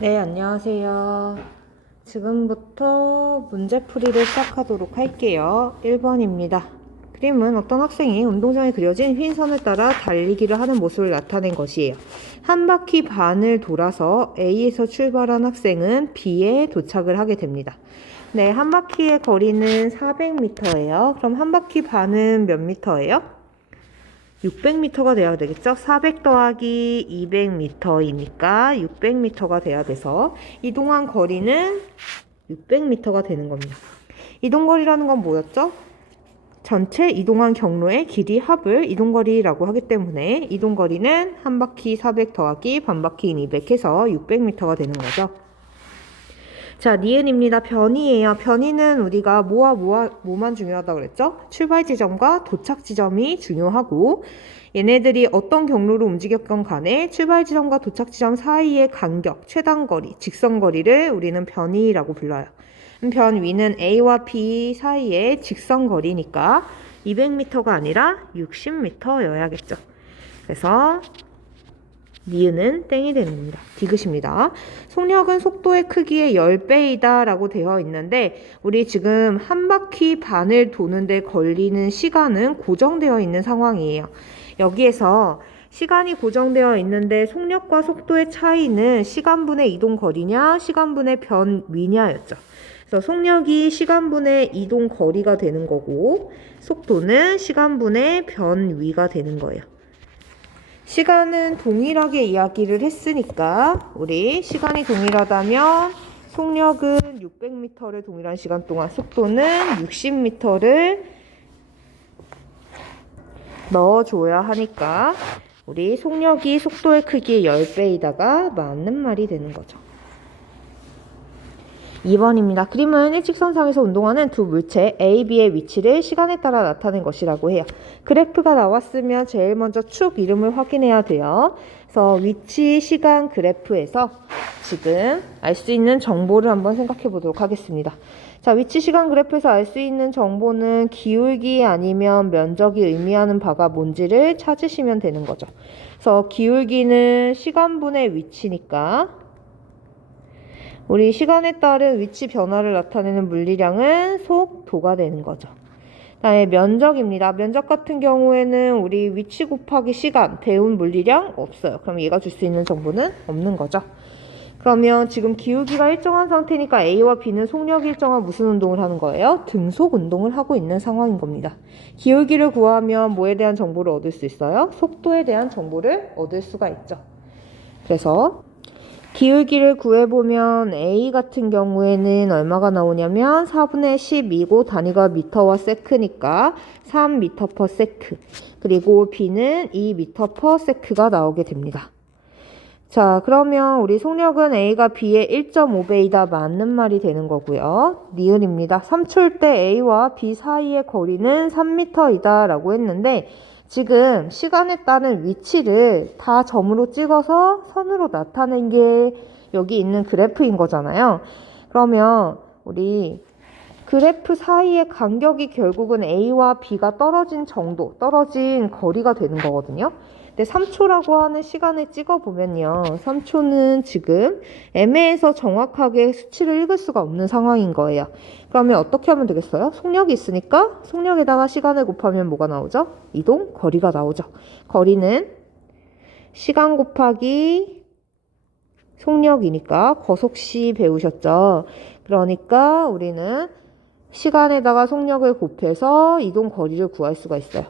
네, 안녕하세요. 지금부터 문제풀이를 시작하도록 할게요. 1번입니다. 그림은 어떤 학생이 운동장에 그려진 흰 선을 따라 달리기를 하는 모습을 나타낸 것이에요. 한 바퀴 반을 돌아서 A에서 출발한 학생은 B에 도착을 하게 됩니다. 네, 한 바퀴의 거리는 400m예요. 그럼 한 바퀴 반은 몇 미터예요? 600m가 돼야 되겠죠? 400 더하기 200m이니까 600m가 돼야 돼서 이동한 거리는 600m가 되는 겁니다. 이동거리라는 건 뭐였죠? 전체 이동한 경로의 길이 합을 이동거리라고 하기 때문에 이동거리는 한 바퀴 400 더하기 반 바퀴인 200 해서 600m가 되는 거죠. 자, 니은입니다. 변이에요. 변이는 우리가 뭐만 중요하다고 그랬죠? 출발 지점과 도착 지점이 중요하고 얘네들이 어떤 경로로 움직였건 간에 출발 지점과 도착 지점 사이의 간격, 최단거리, 직선거리를 우리는 변이라고 불러요. 변위는 A와 B 사이의 직선거리니까 200m가 아니라 60m여야겠죠. 그래서 니은은 땡이 되는 겁니다. 디귿입니다. 속력은 속도의 크기의 10배이다 라고 되어 있는데 우리 지금 한 바퀴 반을 도는데 걸리는 시간은 고정되어 있는 상황이에요. 여기에서 시간이 고정되어 있는데 속력과 속도의 차이는 시간분의 이동거리냐 시간분의 변위냐였죠. 그래서 속력이 시간분의 이동거리가 되는 거고 속도는 시간분의 변위가 되는 거예요. 시간은 동일하게 이야기를 했으니까 우리 시간이 동일하다면 속력은 600m를 동일한 시간 동안 속도는 60m를 넣어줘야 하니까 우리 속력이 속도의 크기의 10배이다가 맞는 말이 되는 거죠. 2번입니다. 그림은 일직선상에서 운동하는 두 물체 A, B의 위치를 시간에 따라 나타낸 것이라고 해요. 그래프가 나왔으면 제일 먼저 축 이름을 확인해야 돼요. 그래서 위치, 시간 그래프에서 지금 알 수 있는 정보를 한번 생각해 보도록 하겠습니다. 자, 위치, 시간 그래프에서 알 수 있는 정보는 기울기 아니면 면적이 의미하는 바가 뭔지를 찾으시면 되는 거죠. 그래서 기울기는 시간분의 위치니까 우리 시간에 따른 위치 변화를 나타내는 물리량은 속도가 되는 거죠. 다음에 면적입니다. 면적 같은 경우에는 우리 위치 곱하기 시간, 배운 물리량 없어요. 그럼 얘가 줄 수 있는 정보는 없는 거죠. 그러면 지금 기울기가 일정한 상태니까 A와 B는 속력이 일정한 무슨 운동을 하는 거예요? 등속 운동을 하고 있는 상황인 겁니다. 기울기를 구하면 뭐에 대한 정보를 얻을 수 있어요? 속도에 대한 정보를 얻을 수가 있죠. 그래서 기울기를 구해보면 A 같은 경우에는 얼마가 나오냐면 4분의 10이고 단위가 미터와 세크니까 3m/s 그리고 B는 2m/s가 나오게 됩니다. 자, 그러면 우리 속력은 A가 B의 1.5배이다 맞는 말이 되는 거고요. 니은입니다. 3초일 때 A와 B 사이의 거리는 3m이다 라고 했는데 지금 시간에 따른 위치를 다 점으로 찍어서 선으로 나타낸 게 여기 있는 그래프인 거잖아요. 그러면 우리 그래프 사이의 간격이 결국은 A와 B가 떨어진 정도, 떨어진 거리가 되는 거거든요. 근데 3초라고 하는 시간을 찍어보면요. 3초는 지금 애매해서 정확하게 수치를 읽을 수가 없는 상황인 거예요. 그러면 어떻게 하면 되겠어요? 속력이 있으니까 속력에다가 시간을 곱하면 뭐가 나오죠? 이동 거리가 나오죠. 거리는 시간 곱하기 속력이니까 거속시 배우셨죠? 그러니까 우리는 시간에다가 속력을 곱해서 이동 거리를 구할 수가 있어요.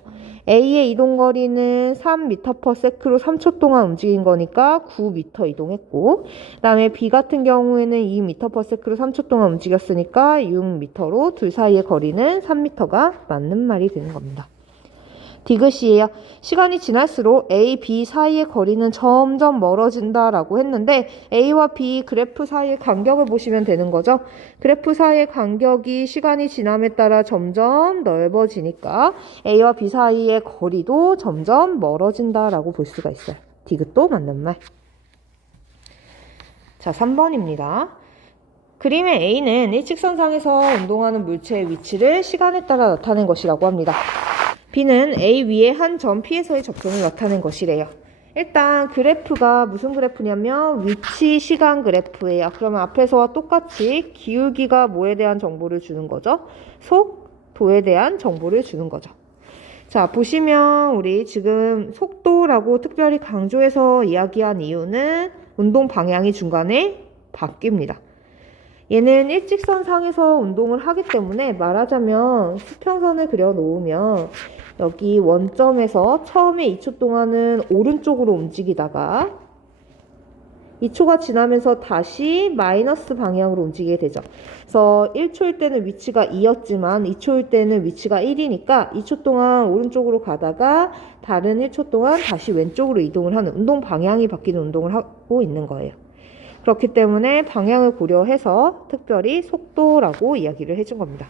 A의 이동 거리는 3m/s로 3초 동안 움직인 거니까 9m 이동했고 그 다음에 B 같은 경우에는 2m/s로 3초 동안 움직였으니까 6m로 둘 사이의 거리는 3m가 맞는 말이 되는 겁니다. 디귿이에요. 시간이 지날수록 A, B 사이의 거리는 점점 멀어진다 라고 했는데 A와 B 그래프 사이의 간격을 보시면 되는 거죠. 그래프 사이의 간격이 시간이 지남에 따라 점점 넓어지니까 A와 B 사이의 거리도 점점 멀어진다 라고 볼 수가 있어요. 디귿도 맞는 말. 자, 3번입니다. 그림의 A는 일직선상에서 운동하는 물체의 위치를 시간에 따라 나타낸 것이라고 합니다. B는 A 위에 한 점 P에서의 접점을 나타낸 것이래요. 일단 그래프가 무슨 그래프냐면 위치 시간 그래프예요. 그러면 앞에서와 똑같이 기울기가 뭐에 대한 정보를 주는 거죠? 속도에 대한 정보를 주는 거죠. 자, 보시면 우리 지금 속도라고 특별히 강조해서 이야기한 이유는 운동 방향이 중간에 바뀝니다. 얘는 일직선상에서 운동을 하기 때문에 말하자면 수평선을 그려 놓으면 여기 원점에서 처음에 2초 동안은 오른쪽으로 움직이다가 2초가 지나면서 다시 마이너스 방향으로 움직이게 되죠. 그래서 1초일 때는 위치가 2였지만 2초일 때는 위치가 1이니까 2초 동안 오른쪽으로 가다가 다른 1초 동안 다시 왼쪽으로 이동을 하는 운동 방향이 바뀌는 운동을 하고 있는 거예요. 그렇기 때문에 방향을 고려해서 특별히 속도라고 이야기를 해준 겁니다.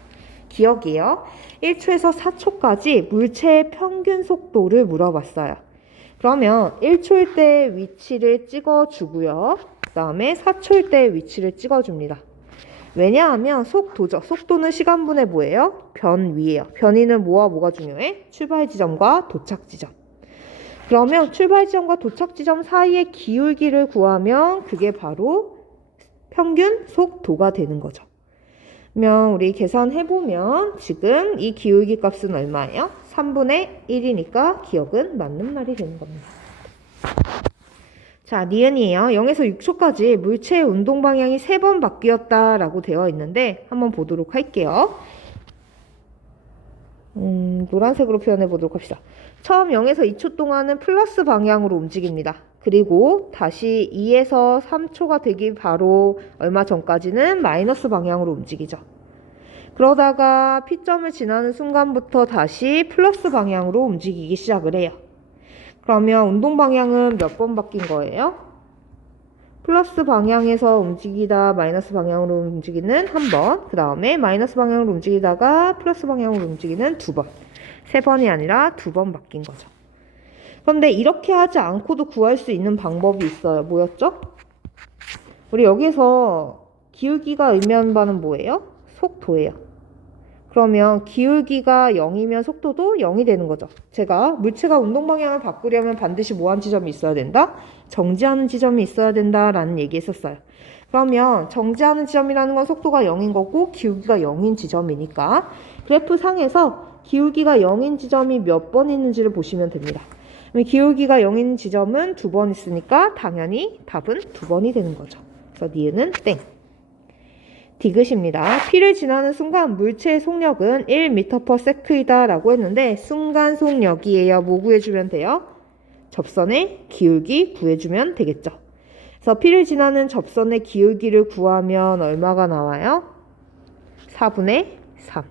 기억이에요. 1초에서 4초까지 물체의 평균 속도를 물어봤어요. 그러면 1초일 때 위치를 찍어주고요. 그 다음에 4초일 때 위치를 찍어줍니다. 왜냐하면 속도죠. 속도는 시간분의 뭐예요? 변위예요. 변위는 뭐와 뭐가 중요해? 출발 지점과 도착 지점. 그러면 출발 지점과 도착 지점 사이의 기울기를 구하면 그게 바로 평균 속도가 되는 거죠. 그러면 우리 계산해보면 지금 이 기울기 값은 얼마예요? 3분의 1이니까 기억은 맞는 말이 되는 겁니다. 자, 니은이에요. 0에서 6초까지 물체의 운동 방향이 3번 바뀌었다라고 되어 있는데 한번 보도록 할게요. 노란색으로 표현해 보도록 합시다. 처음 0에서 2초 동안은 플러스 방향으로 움직입니다. 그리고 다시 2에서 3초가 되기 바로 얼마 전까지는 마이너스 방향으로 움직이죠. 그러다가 P점을 지나는 순간부터 다시 플러스 방향으로 움직이기 시작을 해요. 그러면 운동 방향은 몇 번 바뀐 거예요? 플러스 방향에서 움직이다 마이너스 방향으로 움직이는 한 번, 그 다음에 마이너스 방향으로 움직이다가 플러스 방향으로 움직이는 2번. 3번이 아니라 2번 바뀐 거죠. 그런데 이렇게 하지 않고도 구할 수 있는 방법이 있어요. 뭐였죠? 우리 여기서 기울기가 의미하는 바는 뭐예요? 속도예요. 그러면 기울기가 0이면 속도도 0이 되는 거죠. 제가 물체가 운동 방향을 바꾸려면 반드시 뭐한 지점이 있어야 된다? 정지하는 지점이 있어야 된다라는 얘기 했었어요. 그러면 정지하는 지점이라는 건 속도가 0인 거고 기울기가 0인 지점이니까 그래프 상에서 기울기가 0인 지점이 몇 번 있는지를 보시면 됩니다. 기울기가 0인 지점은 2번 있으니까 당연히 답은 2번이 되는 거죠. 그래서 니은은 땡. 디귿입니다. P를 지나는 순간 물체의 속력은 1m/s이다 라고 했는데 순간 속력이에요. 뭐 구해주면 돼요? 접선의 기울기 구해주면 되겠죠. 그래서 P를 지나는 접선의 기울기를 구하면 얼마가 나와요? 4분의 3.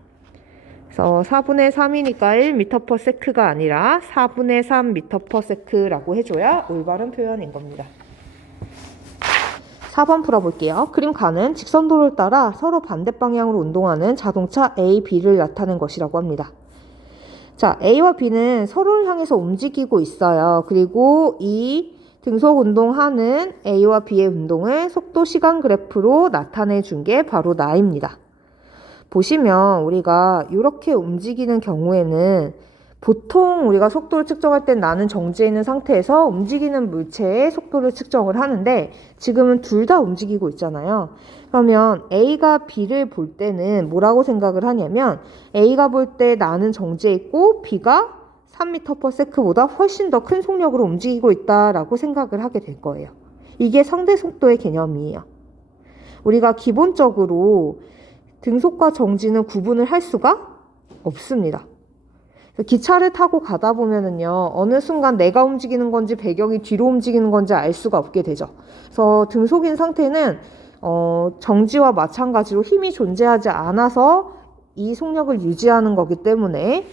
그래서 4분의 3이니까 1m/s가 아니라 4분의 3m/s라고 해줘야 올바른 표현인 겁니다. 4번 풀어볼게요. 그림가는 직선도를 따라 서로 반대 방향으로 운동하는 자동차 A, B를 나타낸 것이라고 합니다. 자, A와 B는 서로를 향해서 움직이고 있어요. 그리고 이 등속 운동하는 A와 B의 운동을 속도 시간 그래프로 나타내 준 게 바로 나입니다. 보시면 우리가 이렇게 움직이는 경우에는 보통 우리가 속도를 측정할 땐 나는 정지해 있는 상태에서 움직이는 물체의 속도를 측정을 하는데 지금은 둘 다 움직이고 있잖아요. 그러면 A가 B를 볼 때는 뭐라고 생각을 하냐면 A가 볼 때 나는 정지해 있고 B가 3m/s보다 훨씬 더 큰 속력으로 움직이고 있다라고 생각을 하게 될 거예요. 이게 상대 속도의 개념이에요. 우리가 기본적으로 등속과 정지는 구분을 할 수가 없습니다. 기차를 타고 가다 보면은요, 어느 순간 내가 움직이는 건지 배경이 뒤로 움직이는 건지 알 수가 없게 되죠. 그래서 등속인 상태는 정지와 마찬가지로 힘이 존재하지 않아서 이 속력을 유지하는 거기 때문에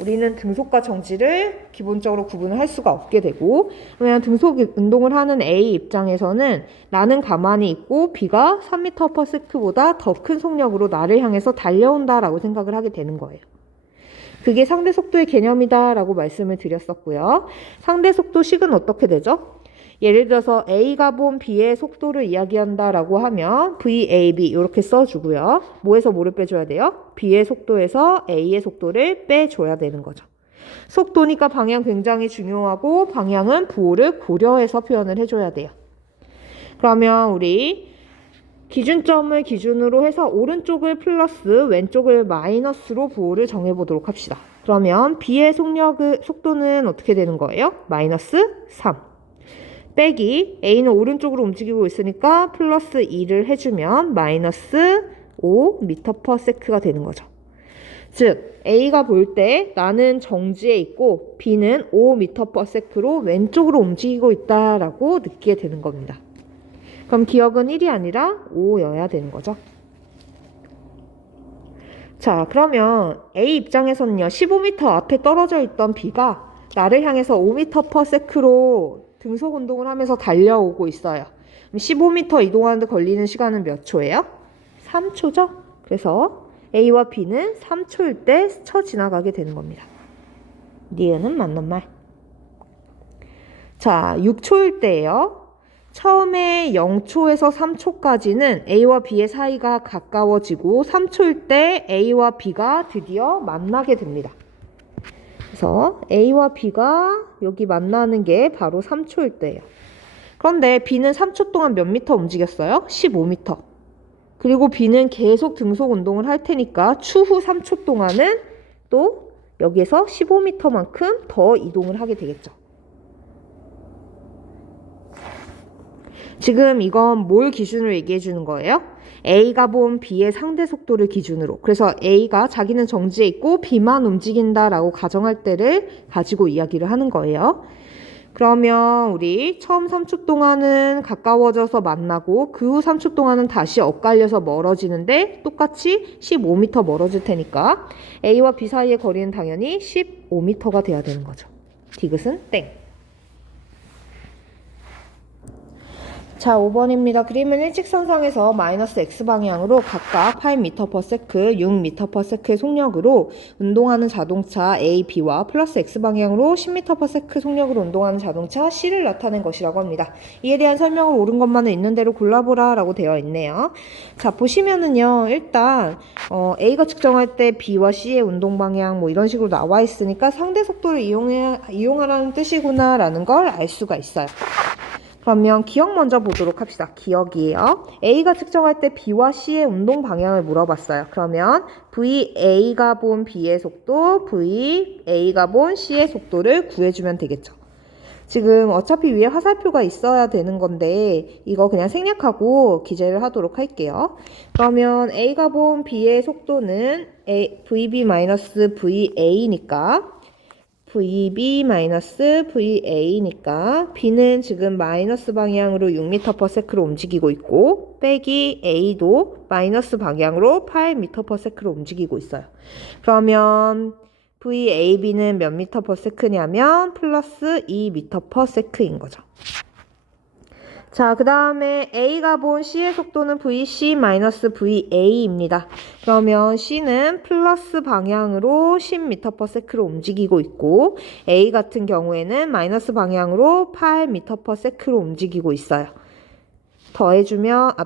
우리는 등속과 정지를 기본적으로 구분을 할 수가 없게 되고, 왜냐하면 등속 운동을 하는 A 입장에서는 나는 가만히 있고 B가 3m/s보다 더 큰 속력으로 나를 향해서 달려온다라고 생각을 하게 되는 거예요. 그게 상대 속도의 개념이다 라고 말씀을 드렸었고요. 상대 속도식은 어떻게 되죠? 예를 들어서 A가 본 B의 속도를 이야기한다 라고 하면 VAB 이렇게 써주고요. 뭐에서 뭐를 빼줘야 돼요? B의 속도에서 A의 속도를 빼줘야 되는 거죠. 속도니까 방향 굉장히 중요하고 방향은 부호를 고려해서 표현을 해줘야 돼요. 그러면 우리 기준점을 기준으로 해서 오른쪽을 플러스 왼쪽을 마이너스로 부호를 정해보도록 합시다. 그러면 B의 속도는 어떻게 되는 거예요? 마이너스 3 빼기 A는 오른쪽으로 움직이고 있으니까 플러스 2를 해주면 마이너스 5m/s가 되는 거죠. 즉 A가 볼 때 나는 정지에 있고 B는 5m/s로 왼쪽으로 움직이고 있다라고 느끼게 되는 겁니다. 그럼 기억은 1이 아니라 5여야 되는 거죠. 자, 그러면 A 입장에서는요, 15m 앞에 떨어져 있던 B가 나를 향해서 5m/s로 등속 운동을 하면서 달려오고 있어요. 그럼 15m 이동하는데 걸리는 시간은 몇 초예요? 3초죠? 그래서 A와 B는 3초일 때 스쳐 지나가게 되는 겁니다. 니은은 맞는 말. 자, 6초일 때예요. 처음에 0초에서 3초까지는 A와 B의 사이가 가까워지고 3초일 때 A와 B가 드디어 만나게 됩니다. 그래서 A와 B가 여기 만나는 게 바로 3초일 때예요. 그런데 B는 3초 동안 몇 미터 움직였어요? 15m. 그리고 B는 계속 등속 운동을 할 테니까 추후 3초 동안은 또 여기에서 15m만큼 더 이동을 하게 되겠죠. 지금 이건 뭘 기준으로 얘기해 주는 거예요? A가 본 B의 상대 속도를 기준으로. 그래서 A가 자기는 정지해 있고 B만 움직인다라고 가정할 때를 가지고 이야기를 하는 거예요. 그러면 우리 처음 3초 동안은 가까워져서 만나고 그 후 3초 동안은 다시 엇갈려서 멀어지는데 똑같이 15m 멀어질 테니까 A와 B 사이의 거리는 당연히 15m가 돼야 되는 거죠. 디귿은 땡. 자, 5번입니다. 그림은 일직선상에서 마이너스 x방향으로 각각 8m/s, 6m/s의 속력으로 운동하는 자동차 A, B와 플러스 x방향으로 10m/s 속력으로 운동하는 자동차 C를 나타낸 것이라고 합니다. 이에 대한 설명을 옳은 것만은 있는 대로 골라보라 라고 되어 있네요. 자, 보시면은요, 일단 A가 측정할 때 B와 C의 운동방향 뭐 이런 식으로 나와 있으니까 상대 속도를 이용하라는 뜻이구나 라는 걸 알 수가 있어요. 그러면 기억 먼저 보도록 합시다. 기억이에요. A가 측정할 때 B와 C의 운동 방향을 물어봤어요. 그러면 VA가 본 B의 속도, VA가 본 C의 속도를 구해주면 되겠죠. 지금 어차피 위에 화살표가 있어야 되는 건데 이거 그냥 생략하고 기재를 하도록 할게요. 그러면 A가 본 B의 속도는 VB-VA니까 VB-VA니까 B는 지금 마이너스 방향으로 6m/s로 움직이고 있고 빼기 A도 마이너스 방향으로 8m/s로 움직이고 있어요. 그러면 VAB는 몇 m/s냐면 플러스 2m/s인 거죠. 자, 그 다음에 A가 본 C의 속도는 VC-VA입니다. 그러면 C는 플러스 방향으로 10m/s로 움직이고 있고 A 같은 경우에는 마이너스 방향으로 8m/s로 움직이고 있어요.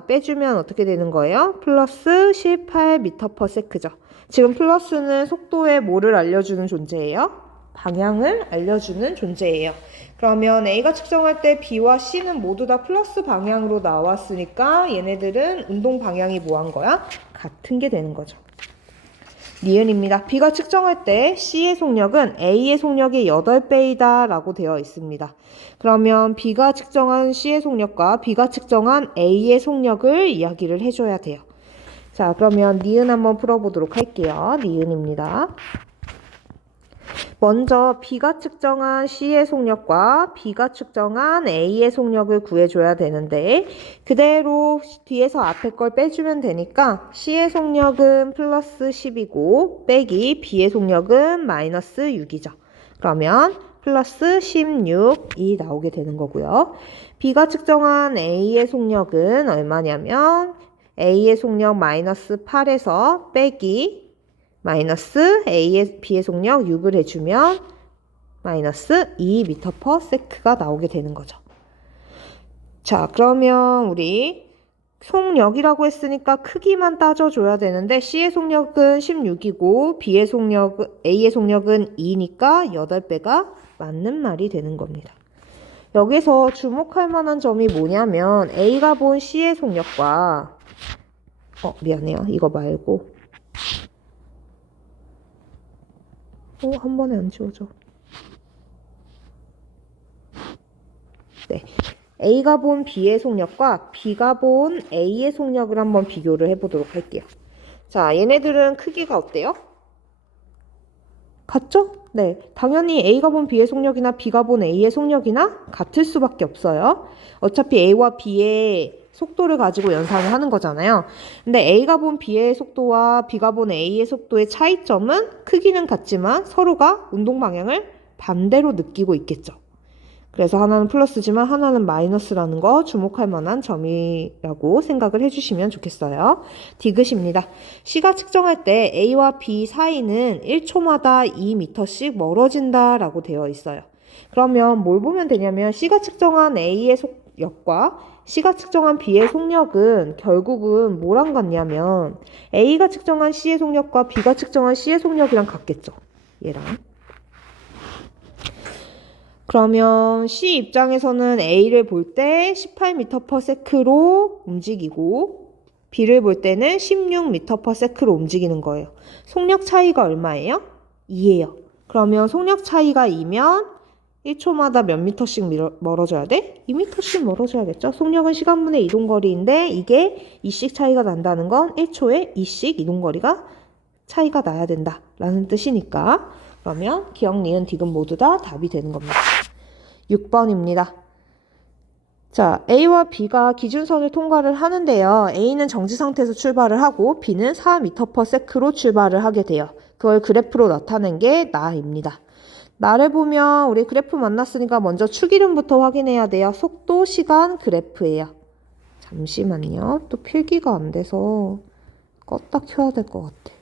빼주면 어떻게 되는 거예요? 플러스 18m/s죠. 지금 플러스는 속도의 뭐를 알려주는 존재예요? 방향을 알려주는 존재예요. 그러면 A가 측정할 때 B와 C는 모두 다 플러스 방향으로 나왔으니까 얘네들은 운동 방향이 뭐한 거야? 같은 게 되는 거죠. 니은입니다. B가 측정할 때 C의 속력은 A의 속력의 8배이다 라고 되어 있습니다. 그러면 B가 측정한 C의 속력과 B가 측정한 A의 속력을 이야기를 해줘야 돼요. 자, 그러면 니은 한번 풀어보도록 할게요. 니은입니다. 먼저 B가 측정한 C의 속력과 B가 측정한 A의 속력을 구해줘야 되는데 그대로 뒤에서 앞에 걸 빼주면 되니까 C의 속력은 플러스 10이고 빼기 B의 속력은 마이너스 6이죠. 그러면 플러스 16이 나오게 되는 거고요. B가 측정한 A의 속력은 얼마냐면 A의 속력 마이너스 8에서 빼기 마이너스 B의 속력 6을 해주면 마이너스 2m/s가 나오게 되는 거죠. 자, 그러면 우리 속력이라고 했으니까 크기만 따져줘야 되는데 C의 속력은 16이고 A의 속력은 2니까 8배가 맞는 말이 되는 겁니다. 여기서 주목할 만한 점이 뭐냐면 A가 본 C의 속력과 미안해요. 이거 말고 한 번에 안 지워져. 네. A가 본 B의 속력과 B가 본 A의 속력을 한번 비교를 해보도록 할게요. 자, 얘네들은 크기가 어때요? 같죠? 네. 당연히 A가 본 B의 속력이나 B가 본 A의 속력이나 같을 수밖에 없어요. 어차피 A와 B의 속도를 가지고 연산을 하는 거잖아요. 근데 A가 본 B의 속도와 B가 본 A의 속도의 차이점은 크기는 같지만 서로가 운동 방향을 반대로 느끼고 있겠죠. 그래서 하나는 플러스지만 하나는 마이너스라는 거 주목할 만한 점이라고 생각을 해주시면 좋겠어요. 디귿입니다. C가 측정할 때 A와 B 사이는 1초마다 2m씩 멀어진다라고 되어 있어요. 그러면 뭘 보면 되냐면 C가 측정한 A의 속력과 C가 측정한 B의 속력은 결국은 뭐랑 같냐면 A가 측정한 C의 속력과 B가 측정한 C의 속력이랑 같겠죠. 얘랑. 그러면 C 입장에서는 A를 볼 때 18m/s로 움직이고 B를 볼 때는 16m/s로 움직이는 거예요. 속력 차이가 얼마예요? 2예요. 그러면 속력 차이가 2면 1초마다 몇 미터씩 멀어져야 돼? 2m씩 멀어져야겠죠? 속력은 시간분의 이동거리인데 이게 2씩 차이가 난다는 건 1초에 2씩 이동거리가 차이가 나야 된다라는 뜻이니까 그러면 기억, 니은, 디귿 모두 다 답이 되는 겁니다. 6번입니다. 자, A와 B가 기준선을 통과를 하는데요. A는 정지 상태에서 출발을 하고 B는 4m/s로 출발을 하게 돼요. 그걸 그래프로 나타낸 게 나입니다. 나를 보면 우리 그래프 만났으니까 먼저 축 이름부터 확인해야 돼요. 속도, 시간, 그래프예요. 잠시만요. 또 필기가 안 돼서 껐다 켜야 될 것 같아.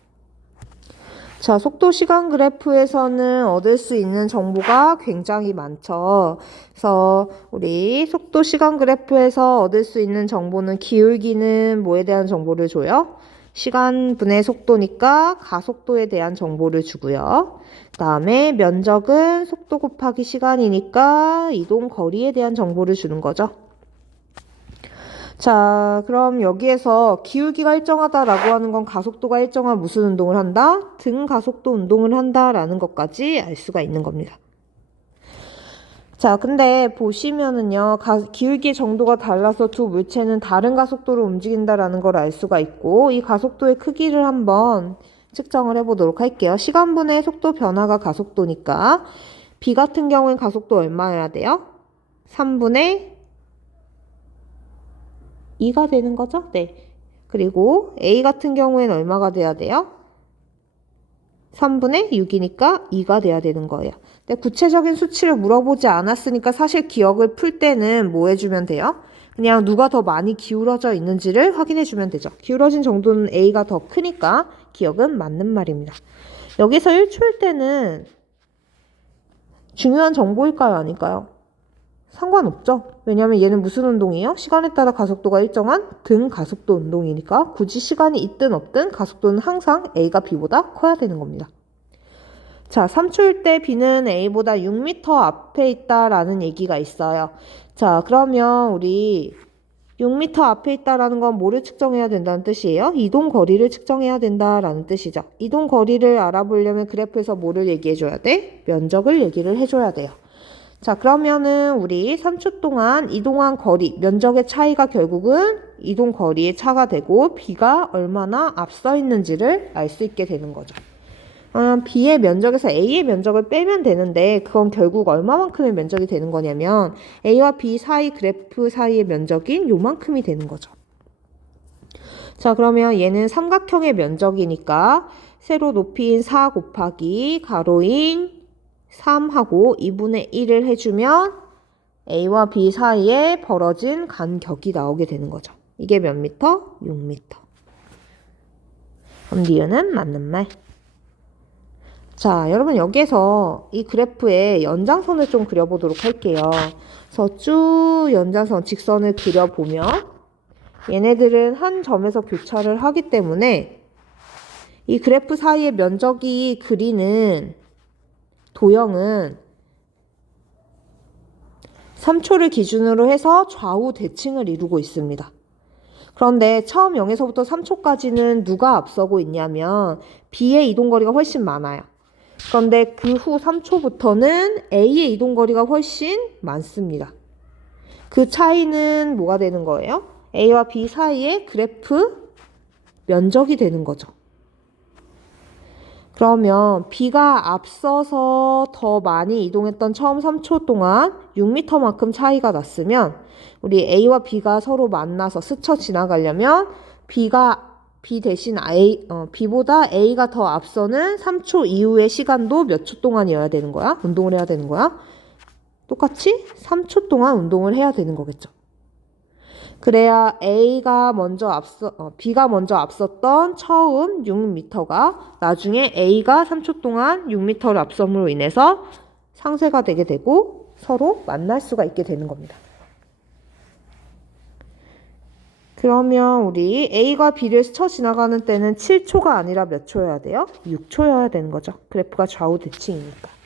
자, 속도 시간 그래프에서는 얻을 수 있는 정보가 굉장히 많죠. 그래서 우리 속도 시간 그래프에서 얻을 수 있는 정보는 기울기는 뭐에 대한 정보를 줘요? 시간분의 속도니까 가속도에 대한 정보를 주고요. 그 다음에 면적은 속도 곱하기 시간이니까 이동 거리에 대한 정보를 주는 거죠. 자, 그럼 여기에서 기울기가 일정하다라고 하는 건 가속도가 일정한 무슨 운동을 한다? 등 가속도 운동을 한다라는 것까지 알 수가 있는 겁니다. 자, 근데 보시면은요, 기울기의 정도가 달라서 두 물체는 다른 가속도로 움직인다라는 걸 알 수가 있고, 이 가속도의 크기를 한번 측정을 해보도록 할게요. 시간분의 속도 변화가 가속도니까, B 같은 경우엔 가속도 얼마여야 돼요? 3분의 2가 되는 거죠? 네. 그리고 A 같은 경우엔 얼마가 돼야 돼요? 3분의 6이니까 2가 돼야 되는 거예요. 근데 구체적인 수치를 물어보지 않았으니까 사실 기억을 풀 때는 뭐 해주면 돼요? 그냥 누가 더 많이 기울어져 있는지를 확인해주면 되죠. 기울어진 정도는 A가 더 크니까 기억은 맞는 말입니다. 여기서 1초일 때는 중요한 정보일까요? 아닐까요? 상관없죠. 왜냐하면 얘는 무슨 운동이에요? 시간에 따라 가속도가 일정한 등 가속도 운동이니까 굳이 시간이 있든 없든 가속도는 항상 A가 B보다 커야 되는 겁니다. 자, 3초일 때 B는 A보다 6m 앞에 있다라는 얘기가 있어요. 자, 그러면 우리 6m 앞에 있다라는 건 뭐를 측정해야 된다는 뜻이에요? 이동 거리를 측정해야 된다라는 뜻이죠. 이동 거리를 알아보려면 그래프에서 뭐를 얘기해줘야 돼? 면적을 얘기를 해줘야 돼요. 자, 그러면은 우리 3초 동안 이동한 거리, 면적의 차이가 결국은 이동 거리의 차가 되고 B가 얼마나 앞서 있는지를 알 수 있게 되는 거죠. B의 면적에서 A의 면적을 빼면 되는데 그건 결국 얼마만큼의 면적이 되는 거냐면 A와 B 사이 그래프 사이의 면적인 요만큼이 되는 거죠. 자, 그러면 얘는 삼각형의 면적이니까 세로 높이인 4 곱하기 가로인 3하고 2분의 1을 해주면 A와 B 사이에 벌어진 간격이 나오게 되는 거죠. 이게 몇 미터? 6미터. 그럼 니은은 맞는 말. 자, 여러분 여기에서 이 그래프의 연장선을 좀 그려보도록 할게요. 그래서 쭉 연장선, 직선을 그려보면 얘네들은 한 점에서 교차를 하기 때문에 이 그래프 사이의 면적이 그리는 도형은 3초를 기준으로 해서 좌우 대칭을 이루고 있습니다. 그런데 처음 0에서부터 3초까지는 누가 앞서고 있냐면 B의 이동거리가 훨씬 많아요. 그런데 그 후 3초부터는 A의 이동거리가 훨씬 많습니다. 그 차이는 뭐가 되는 거예요? A와 B 사이의 그래프 면적이 되는 거죠. 그러면 B가 앞서서 더 많이 이동했던 처음 3초 동안 6m만큼 차이가 났으면 우리 A와 B가 서로 만나서 스쳐 지나가려면 B 대신 B보다 A가 더 앞서는 3초 이후의 시간도 몇 초 동안이어야 되는 거야? 운동을 해야 되는 거야? 똑같이 3초 동안 운동을 해야 되는 거겠죠. 그래야 B가 먼저 앞섰던 처음 6m가 나중에 A가 3초 동안 6m를 앞섬으로 인해서 상쇄가 되게 되고 서로 만날 수가 있게 되는 겁니다. 그러면 우리 A가 B를 스쳐 지나가는 때는 7초가 아니라 몇 초여야 돼요? 6초여야 되는 거죠. 그래프가 좌우 대칭이니까.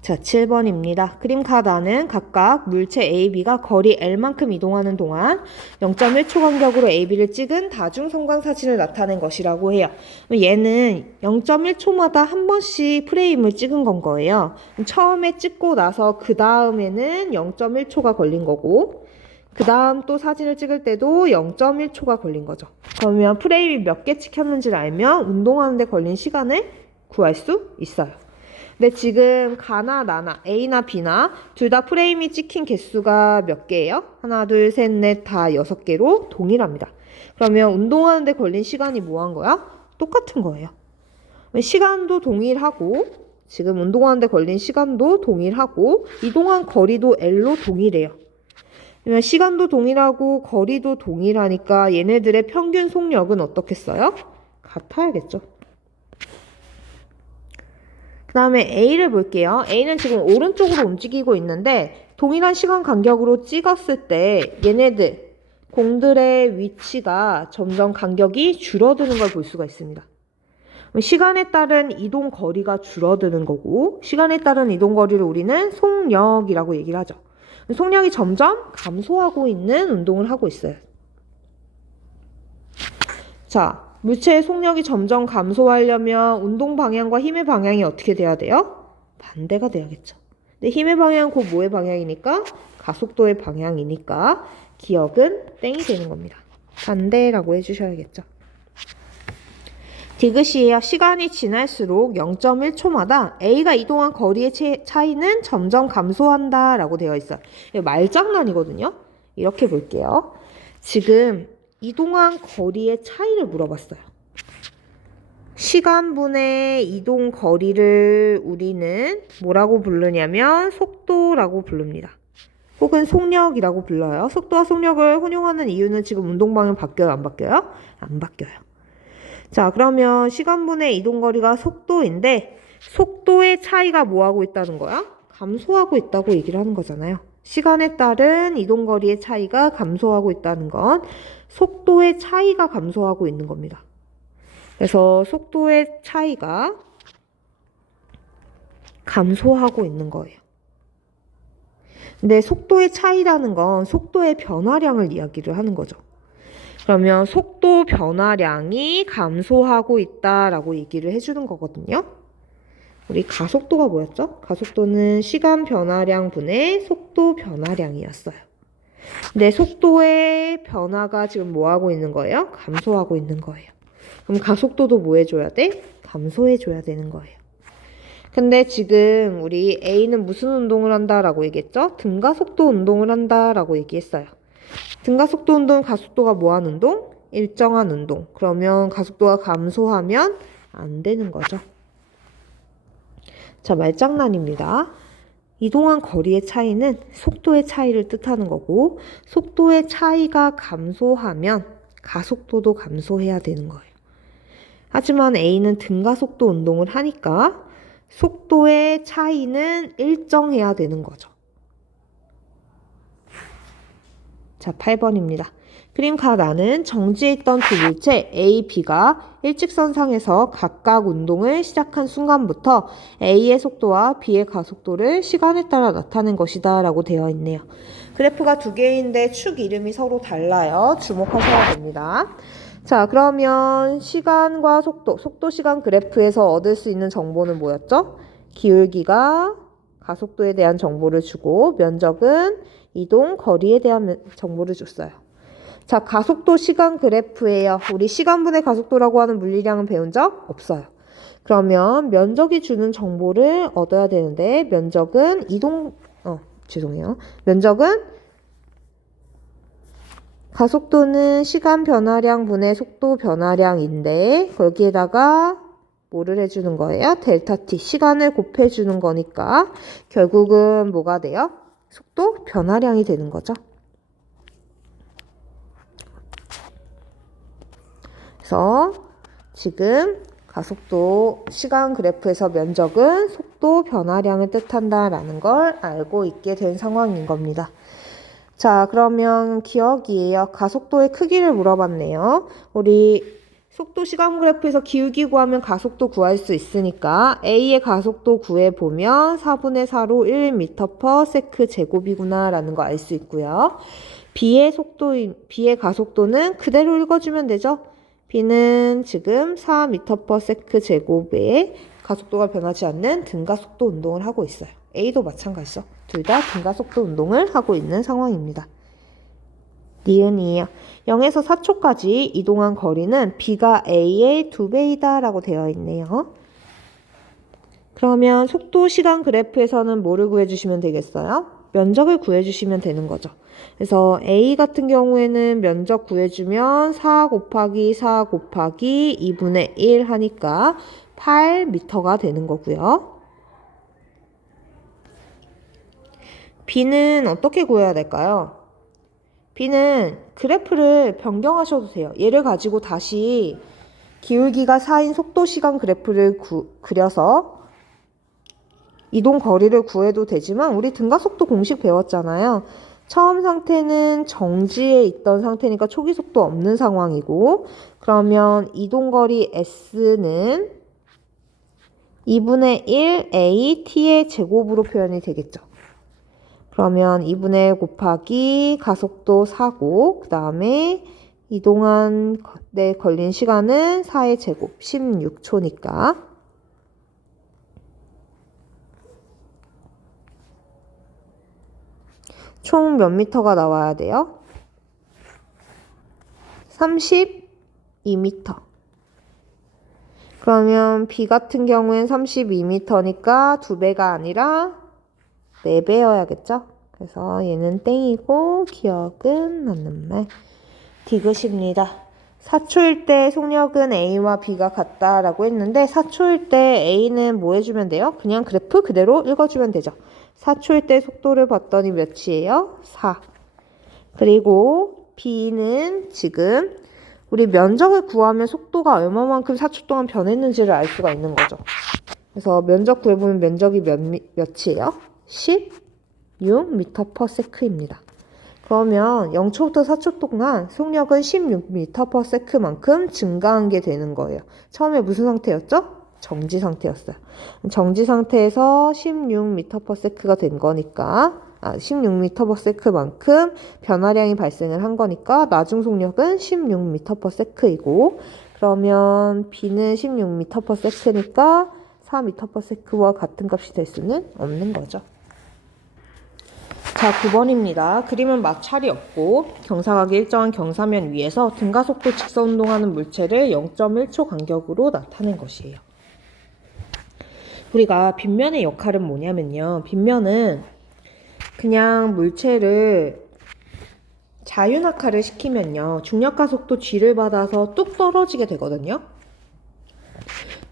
자, 7번입니다. 그림 카드는 각각 물체 A, B가 거리 L만큼 이동하는 동안 0.1초 간격으로 A, B를 찍은 다중 성광 사진을 나타낸 것이라고 해요. 얘는 0.1초마다 한 번씩 프레임을 찍은 건 거예요. 처음에 찍고 나서 그 다음에는 0.1초가 걸린 거고 그 다음 또 사진을 찍을 때도 0.1초가 걸린 거죠. 그러면 프레임이 몇 개 찍혔는지를 알면 운동하는데 걸린 시간을 구할 수 있어요. 근데 지금 가나 나나 A나 B나 둘 다 프레임이 찍힌 개수가 몇 개예요? 하나, 둘, 셋, 넷, 다 6개로 동일합니다. 그러면 운동하는데 걸린 시간이 뭐 한 거야? 똑같은 거예요. 시간도 동일하고 지금 운동하는데 걸린 시간도 동일하고 이동한 거리도 L로 동일해요. 그러면 시간도 동일하고 거리도 동일하니까 얘네들의 평균 속력은 어떻겠어요? 같아야겠죠. 그 다음에 A를 볼게요. A는 지금 오른쪽으로 움직이고 있는데 동일한 시간 간격으로 찍었을 때 얘네들 공들의 위치가 점점 간격이 줄어드는 걸 볼 수가 있습니다. 시간에 따른 이동 거리가 줄어드는 거고 시간에 따른 이동 거리를 우리는 속력이라고 얘기를 하죠. 속력이 점점 감소하고 있는 운동을 하고 있어요. 자, 물체의 속력이 점점 감소하려면 운동 방향과 힘의 방향이 어떻게 돼야 돼요? 반대가 돼야겠죠. 근데 힘의 방향은 곧 뭐의 방향이니까? 가속도의 방향이니까 기억은 땡이 되는 겁니다. 반대라고 해주셔야겠죠. 디귿이에요. 시간이 지날수록 0.1초마다 A가 이동한 거리의 차이는 점점 감소한다 라고 되어 있어요. 이거 말장난이거든요. 이렇게 볼게요. 지금 이동한 거리의 차이를 물어봤어요. 시간분의 이동 거리를 우리는 뭐라고 부르냐면 속도라고 부릅니다. 혹은 속력이라고 불러요. 속도와 속력을 혼용하는 이유는 지금 운동 방향 바뀌어요? 안 바뀌어요? 안 바뀌어요. 자, 그러면 시간분의 이동 거리가 속도인데 속도의 차이가 뭐 하고 있다는 거야? 감소하고 있다고 얘기를 하는 거잖아요. 시간에 따른 이동 거리의 차이가 감소하고 있다는 건 속도의 차이가 감소하고 있는 겁니다. 그래서 속도의 차이가 감소하고 있는 거예요. 근데 속도의 차이라는 건 속도의 변화량을 이야기를 하는 거죠. 그러면 속도 변화량이 감소하고 있다라고 얘기를 해주는 거거든요. 우리 가속도가 뭐였죠? 가속도는 시간 변화량 분의 속도 변화량이었어요. 근데 속도의 변화가 지금 뭐 하고 있는 거예요? 감소하고 있는 거예요. 그럼 가속도도 뭐 해줘야 돼? 감소해줘야 되는 거예요. 근데 지금 우리 A는 무슨 운동을 한다라고 얘기했죠? 등가속도 운동을 한다라고 얘기했어요. 등가속도 운동, 가속도가 뭐한 운동? 일정한 운동. 그러면 가속도가 감소하면 안 되는 거죠. 자, 말장난입니다. 이동한 거리의 차이는 속도의 차이를 뜻하는 거고 속도의 차이가 감소하면 가속도도 감소해야 되는 거예요. 하지만 A는 등가속도 운동을 하니까 속도의 차이는 일정해야 되는 거죠. 자, 8번입니다. 그림 가나는 정지해 있던 두 물체 A, B가 일직선상에서 각각 운동을 시작한 순간부터 A의 속도와 B의 가속도를 시간에 따라 나타낸 것이다 라고 되어 있네요. 그래프가 두 개인데 축 이름이 서로 달라요. 주목하셔야 됩니다. 자, 그러면 시간과 속도 시간 그래프에서 얻을 수 있는 정보는 뭐였죠? 기울기가 가속도에 대한 정보를 주고 면적은 이동 거리에 대한 정보를 줬어요. 자, 가속도 시간 그래프예요. 우리 시간분의 가속도라고 하는 물리량은 배운 적 없어요. 그러면 면적이 주는 정보를 얻어야 되는데 면적은 면적은 가속도는 시간 변화량 분의 속도 변화량인데 거기에다가 뭐를 해주는 거예요? 델타 t 시간을 곱해주는 거니까 결국은 뭐가 돼요? 속도 변화량이 되는 거죠. 그래서 지금 가속도 시간 그래프에서 면적은 속도 변화량을 뜻한다라는 걸 알고 있게 된 상황인 겁니다. 자, 그러면 기억이에요. 가속도의 크기를 물어봤네요. 우리 속도 시간 그래프에서 기울기 구하면 가속도 구할 수 있으니까 A의 가속도 구해보면 4분의 4로 1m/s 제곱이구나 라는 거 알 수 있고요. B의 가속도는 그대로 읽어주면 되죠. B는 지금 4m/s 제곱에 가속도가 변하지 않는 등가속도 운동을 하고 있어요. A도 마찬가지죠. 둘 다 등가속도 운동을 하고 있는 상황입니다. 니은이에요. 0에서 4초까지 이동한 거리는 B가 A의 2배이다 라고 되어 있네요. 그러면 속도 시간 그래프에서는 뭐를 구해주시면 되겠어요? 면적을 구해주시면 되는 거죠. 그래서 A 같은 경우에는 면적 구해주면 4 곱하기 4 곱하기 2분의 1 하니까 8m가 되는 거고요. B는 어떻게 구해야 될까요? B는 그래프를 변경하셔도 돼요. 얘를 가지고 다시 기울기가 4인 속도 시간 그래프를 그려서 이동 거리를 구해도 되지만 우리 등가속도 공식 배웠잖아요. 처음 상태는 정지에 있던 상태니까 초기 속도 없는 상황이고 그러면 이동거리 S는 2분의 1 A T의 제곱으로 표현이 되겠죠. 그러면 2분의 1 곱하기 가속도 4고 그 다음에 이동한 데 걸린 시간은 4의 제곱 16초니까 총 몇 미터가 나와야 돼요? 32m. 그러면 B 같은 경우엔 32m니까 2배가 아니라 4배여야겠죠? 그래서 얘는 땡이고 기억은 맞는 말. 디귿입니다. 4초일 때 속력은 A와 B가 같다라고 했는데 4초일 때 A는 뭐 해주면 돼요? 그냥 그래프 그대로 읽어주면 되죠. 4초일 때 속도를 봤더니 몇이에요? 4. 그리고 B는 지금 우리 면적을 구하면 속도가 얼마만큼 4초 동안 변했는지를 알 수가 있는 거죠. 그래서 면적 구해보면 면적이 몇이에요? 16m/s입니다. 그러면 0초부터 4초 동안 속력은 16m/s만큼 증가한 게 되는 거예요. 처음에 무슨 상태였죠? 정지 상태였어요. 정지 상태에서 16m/s가 된 거니까 16m/s만큼 변화량이 발생을 한 거니까 나중 속력은 16m/s이고 그러면 B는 16m/s니까 4m/s와 같은 값이 될 수는 없는 거죠. 자, 9번입니다. 그림은 마찰이 없고 경사각이 일정한 경사면 위에서 등가속도 직선 운동하는 물체를 0.1초 간격으로 나타낸 것이에요. 우리가 빗면의 역할은 뭐냐면요. 빗면은 그냥 물체를 자유낙하를 시키면요. 중력가속도 G를 받아서 뚝 떨어지게 되거든요.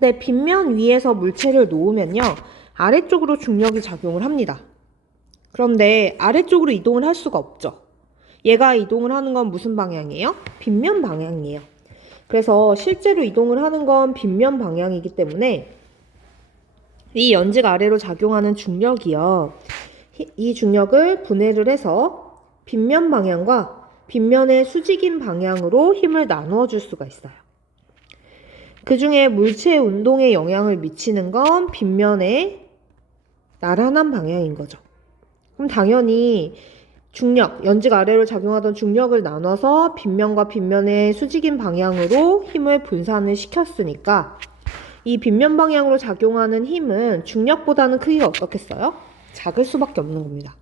근데 빗면 위에서 물체를 놓으면요. 아래쪽으로 중력이 작용을 합니다. 그런데 아래쪽으로 이동을 할 수가 없죠. 얘가 이동을 하는 건 무슨 방향이에요? 빗면 방향이에요. 그래서 실제로 이동을 하는 건 빗면 방향이기 때문에 이 연지가 아래로 작용하는 중력이요. 이 중력을 분해를 해서 빗면 방향과 빗면의 수직인 방향으로 힘을 나누어 줄 수가 있어요. 그 중에 물체의 운동에 영향을 미치는 건 빗면의 나란한 방향인 거죠. 그럼 당연히 중력, 연직 아래로 작용하던 중력을 나눠서 빗면과 빗면의 수직인 방향으로 힘을 분산을 시켰으니까 이 빗면 방향으로 작용하는 힘은 중력보다는 크기가 어떻겠어요? 작을 수밖에 없는 겁니다.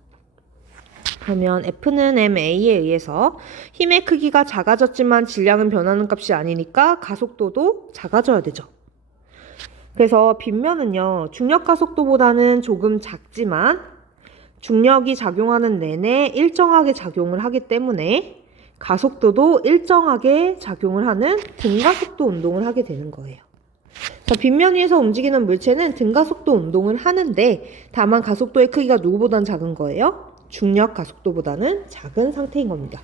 그러면 F는 ma에 의해서 힘의 크기가 작아졌지만 질량은 변하는 값이 아니니까 가속도도 작아져야 되죠. 그래서 빗면은요, 중력 가속도보다는 조금 작지만 중력이 작용하는 내내 일정하게 작용을 하기 때문에 가속도도 일정하게 작용을 하는 등가속도 운동을 하게 되는 거예요. 자, 빗면 위에서 움직이는 물체는 등가속도 운동을 하는데 다만 가속도의 크기가 누구보다는 작은 거예요? 중력 가속도보다는 작은 상태인 겁니다.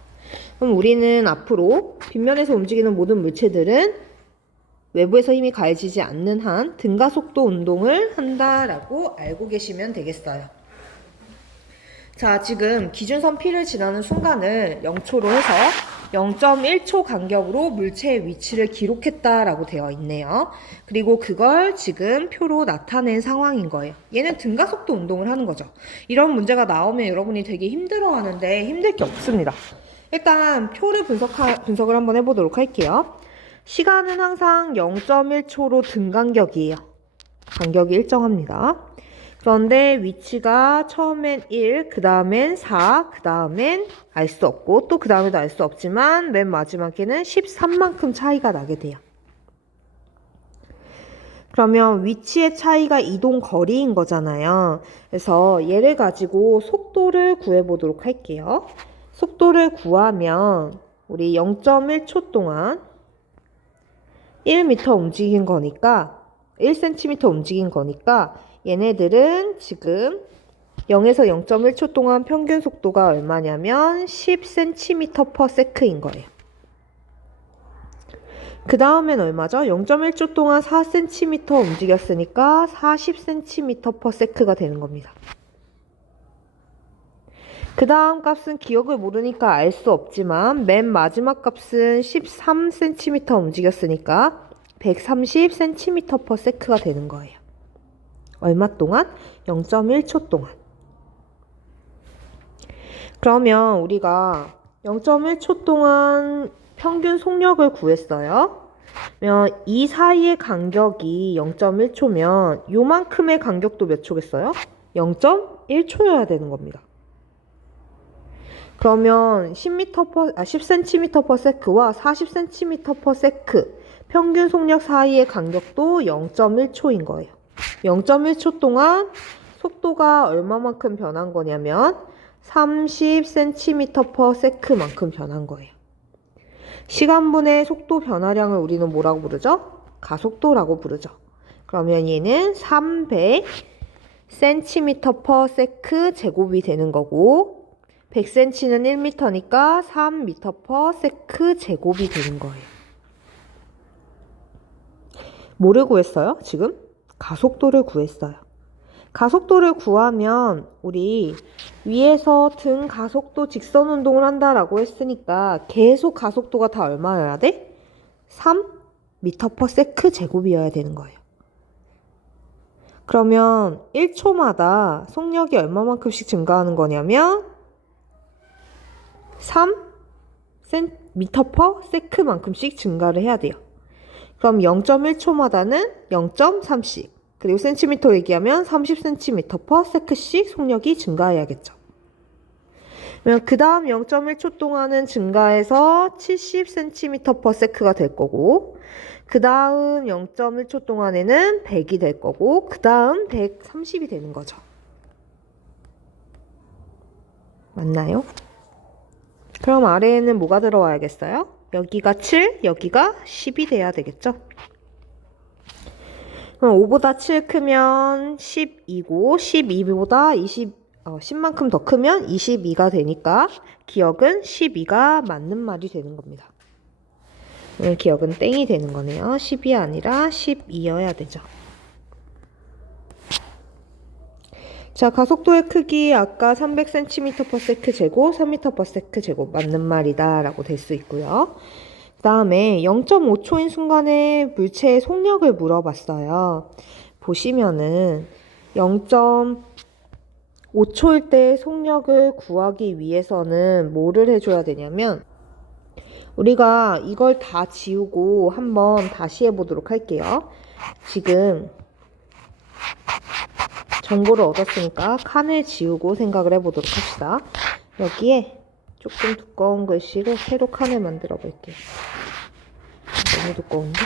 그럼 우리는 앞으로 빗면에서 움직이는 모든 물체들은 외부에서 힘이 가해지지 않는 한 등가속도 운동을 한다라고 알고 계시면 되겠어요. 자, 지금 기준선 P를 지나는 순간을 0초로 해서 0.1초 간격으로 물체의 위치를 기록했다라고 되어 있네요. 그리고 그걸 지금 표로 나타낸 상황인 거예요. 얘는 등가속도 운동을 하는 거죠. 이런 문제가 나오면 여러분이 되게 힘들어하는데 힘들 게 없습니다. 일단 표를 분석을 한번 해보도록 할게요. 시간은 항상 0.1초로 등간격이에요. 간격이 일정합니다. 그런데 위치가 처음엔 1, 그 다음엔 4, 그 다음엔 알 수 없고 또 그 다음에도 알 수 없지만 맨 마지막에는 13만큼 차이가 나게 돼요. 그러면 위치의 차이가 이동 거리인 거잖아요. 그래서 얘를 가지고 속도를 구해보도록 할게요. 속도를 구하면 우리 0.1초 동안 1m 움직인 거니까 1cm 움직인 거니까 얘네들은 지금 0에서 0.1초 동안 평균 속도가 얼마냐면 10cm/s인 거예요. 그 다음엔 얼마죠? 0.1초 동안 4cm 움직였으니까 40cm/s가 되는 겁니다. 그 다음 값은 기억을 모르니까 알 수 없지만 맨 마지막 값은 13cm 움직였으니까 130cm/s가 되는 거예요. 얼마 동안? 0.1초 동안. 그러면 우리가 0.1초 동안 평균 속력을 구했어요. 그러면 이 사이의 간격이 0.1초면 요만큼의 간격도 몇 초겠어요? 0.1초여야 되는 겁니다. 그러면 10cm/s와 40cm/s 평균 속력 사이의 간격도 0.1초인 거예요. 0.1초 동안 속도가 얼마만큼 변한 거냐면 30cm/s만큼 변한 거예요. 시간분의 속도 변화량을 우리는 뭐라고 부르죠? 가속도라고 부르죠. 그러면 얘는 300cm/s 제곱이 되는 거고 100cm는 1m니까 3m/s 제곱이 되는 거예요. 뭐를 구했어요? 지금? 가속도를 구했어요. 가속도를 구하면 우리 위에서 등 가속도 직선 운동을 한다라고 했으니까 계속 가속도가 다 얼마여야 돼? 3m/s 제곱이어야 되는 거예요. 그러면 1초마다 속력이 얼마만큼씩 증가하는 거냐면 3m/s만큼씩 증가를 해야 돼요. 그럼 0.1초마다는 0.3씩 그리고 센티미터 얘기하면 30cm/s씩 속력이 증가해야겠죠. 그 다음 0.1초 동안은 증가해서 70cm/s가 될 거고 그 다음 0.1초 동안에는 100이 될 거고 그 다음 130이 되는 거죠. 맞나요? 그럼 아래에는 뭐가 들어와야겠어요? 여기가 7, 여기가 10이 돼야 되겠죠? 그럼 5보다 7 크면 12고 12보다 10만큼 더 크면 22가 되니까 기억은 12가 맞는 말이 되는 겁니다. 기억은 땡이 되는 거네요. 10이 아니라 12여야 되죠. 자, 가속도의 크기 아까 300cm/s 제곱, 3m/s 제곱 맞는 말이다 라고 될 수 있고요. 그 다음에 0.5초인 순간에 물체의 속력을 물어봤어요. 보시면은 0.5초일 때 속력을 구하기 위해서는 뭐를 해줘야 되냐면 우리가 이걸 다 지우고 한번 다시 해보도록 할게요. 지금 정보를 얻었으니까 칸을 지우고 생각을 해보도록 합시다. 여기에 조금 두꺼운 글씨로 새로 칸을 만들어 볼게요. 너무 두꺼운데?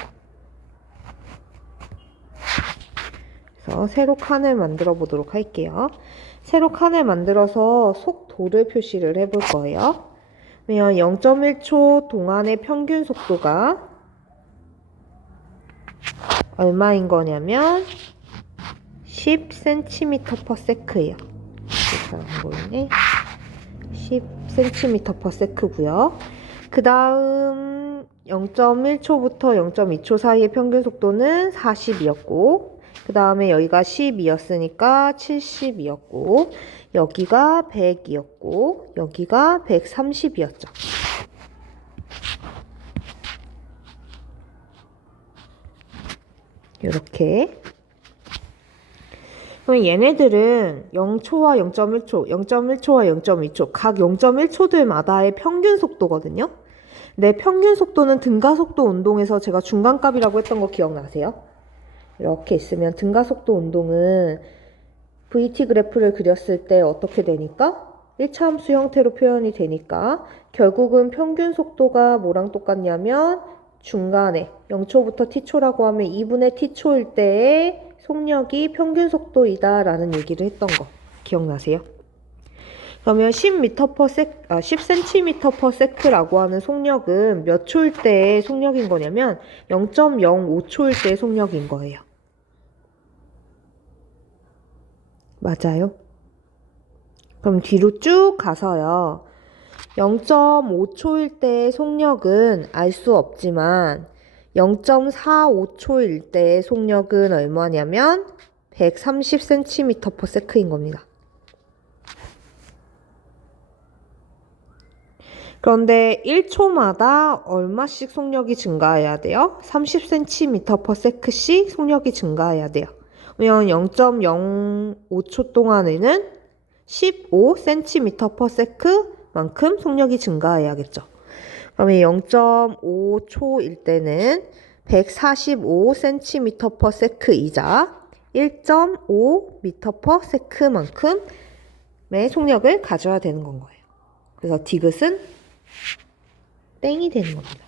그래서 새로 칸을 만들어 보도록 할게요. 새로 칸을 만들어서 속도를 표시를 해볼 거예요. 그러면 0.1초 동안의 평균 속도가 얼마인 거냐면 10cm/s예요. 잘 안 보이네. 10cm/s고요. 그 다음 0.1초부터 0.2초 사이의 평균 속도는 40이었고 그 다음에 여기가 12였으니까 70이었고 여기가 100이었고 여기가 130이었죠. 이렇게. 그럼 얘네들은 0초와 0.1초, 0.1초와 0.2초, 각 0.1초들마다의 평균 속도거든요. 내 평균 속도는 등가속도 운동에서 제가 중간값이라고 했던 거 기억나세요? 이렇게 있으면 등가속도 운동은 VT 그래프를 그렸을 때 어떻게 되니까? 1차 함수 형태로 표현이 되니까 결국은 평균 속도가 뭐랑 똑같냐면 중간에 0초부터 t초라고 하면 2분의 t초일 때의 속력이 평균 속도이다 라는 얘기를 했던 거 기억나세요? 그러면 10cm/s라고 하는 속력은 몇 초일 때의 속력인 거냐면 0.05초일 때의 속력인 거예요. 맞아요? 그럼 뒤로 쭉 가서요. 0.5초일 때의 속력은 알 수 없지만 0.45초일 때의 속력은 얼마냐면 130cm/s인 겁니다. 그런데 1초마다 얼마씩 속력이 증가해야 돼요? 30cm/s씩 속력이 증가해야 돼요. 그러면 0.05초 동안에는 15cm/s만큼 속력이 증가해야겠죠. 그러면 0.5초일 때는 145cm/s이자 1.5m/s만큼의 속력을 가져야 되는 건 거예요. 그래서 디귿은 땡이 되는 겁니다.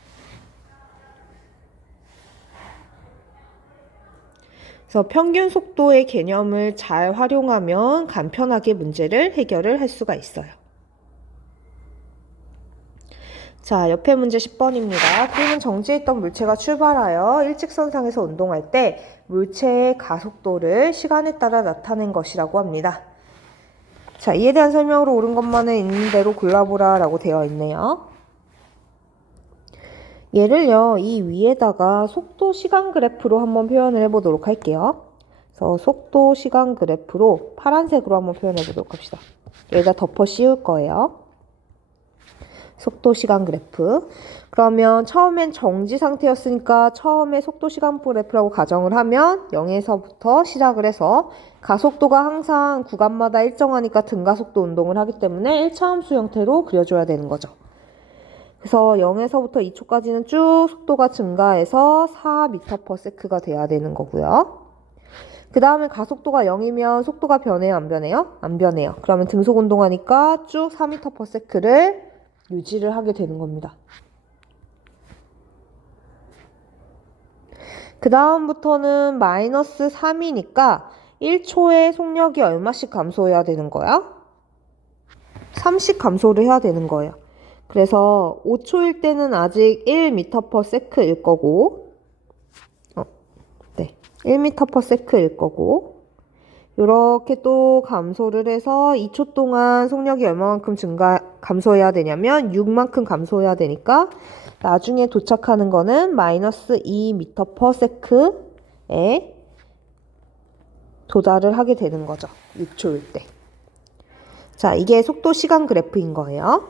그래서 평균 속도의 개념을 잘 활용하면 간편하게 문제를 해결을 할 수가 있어요. 자, 옆에 문제 10번입니다. 그림은 정지해 있던 물체가 출발하여 일직선상에서 운동할 때 물체의 가속도를 시간에 따라 나타낸 것이라고 합니다. 자, 이에 대한 설명으로 옳은 것만은 있는 대로 골라보라 라고 되어 있네요. 얘를요, 이 위에다가 속도 시간 그래프로 한번 표현을 해보도록 할게요. 그래서 속도 시간 그래프로 파란색으로 한번 표현해 보도록 합시다. 여기다 덮어 씌울 거예요. 속도 시간 그래프. 그러면 처음엔 정지 상태였으니까 처음에 속도 시간 그래프라고 가정을 하면 0에서부터 시작을 해서 가속도가 항상 구간마다 일정하니까 등가속도 운동을 하기 때문에 1차 함수 형태로 그려줘야 되는 거죠. 그래서 0에서부터 2초까지는 쭉 속도가 증가해서 4m/s가 돼야 되는 거고요. 그 다음에 가속도가 0이면 속도가 변해요? 안 변해요? 안 변해요. 그러면 등속 운동하니까 쭉 4m/s를 유지를 하게 되는 겁니다. 그 다음부터는 마이너스 3이니까 1초의 속력이 얼마씩 감소해야 되는 거야? 3씩 감소를 해야 되는 거예요. 그래서 5초일 때는 아직 1m/s일 거고 1m/s일 거고 이렇게 또 감소를 해서 2초 동안 속력이 얼마만큼 감소해야 되냐면 6만큼 감소해야 되니까 나중에 도착하는 거는 마이너스 2m/s에 도달을 하게 되는 거죠. 6초일 때. 자, 이게 속도 시간 그래프인 거예요.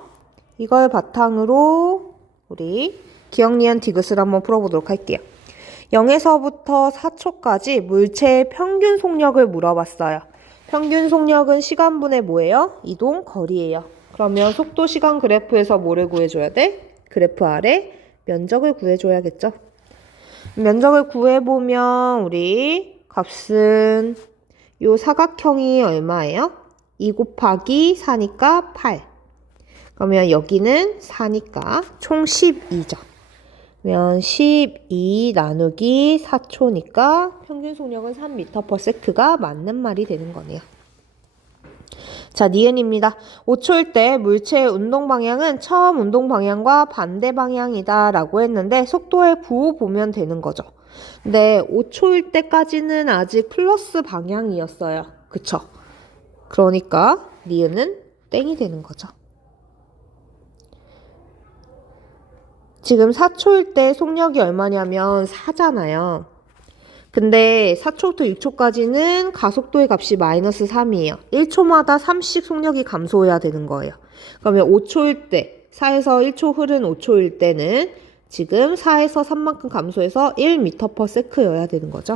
이걸 바탕으로 우리 기억, 니은, 디귿을 한번 풀어보도록 할게요. 0에서부터 4초까지 물체의 평균 속력을 물어봤어요. 평균 속력은 시간분의 뭐예요? 이동 거리예요. 그러면 속도 시간 그래프에서 뭐를 구해줘야 돼? 그래프 아래 면적을 구해줘야겠죠. 면적을 구해보면 우리 값은 요 사각형이 얼마예요? 2 곱하기 4니까 8. 그러면 여기는 4니까 총 12죠. 그러면 12 나누기 4초니까 평균 속력은 3m/s가 맞는 말이 되는 거네요. 자, 니은입니다. 5초일 때 물체의 운동 방향은 처음 운동 방향과 반대 방향이다 라고 했는데 속도에 부호 보면 되는 거죠. 근데 5초일 때까지는 아직 플러스 방향이었어요. 그쵸? 그러니까 니은은 땡이 되는 거죠. 지금 4초일 때 속력이 얼마냐면 4잖아요. 근데 4초부터 6초까지는 가속도의 값이 마이너스 3이에요. 1초마다 3씩 속력이 감소해야 되는 거예요. 그러면 5초일 때, 4에서 1초 흐른 5초일 때는 지금 4에서 3만큼 감소해서 1m/s여야 되는 거죠.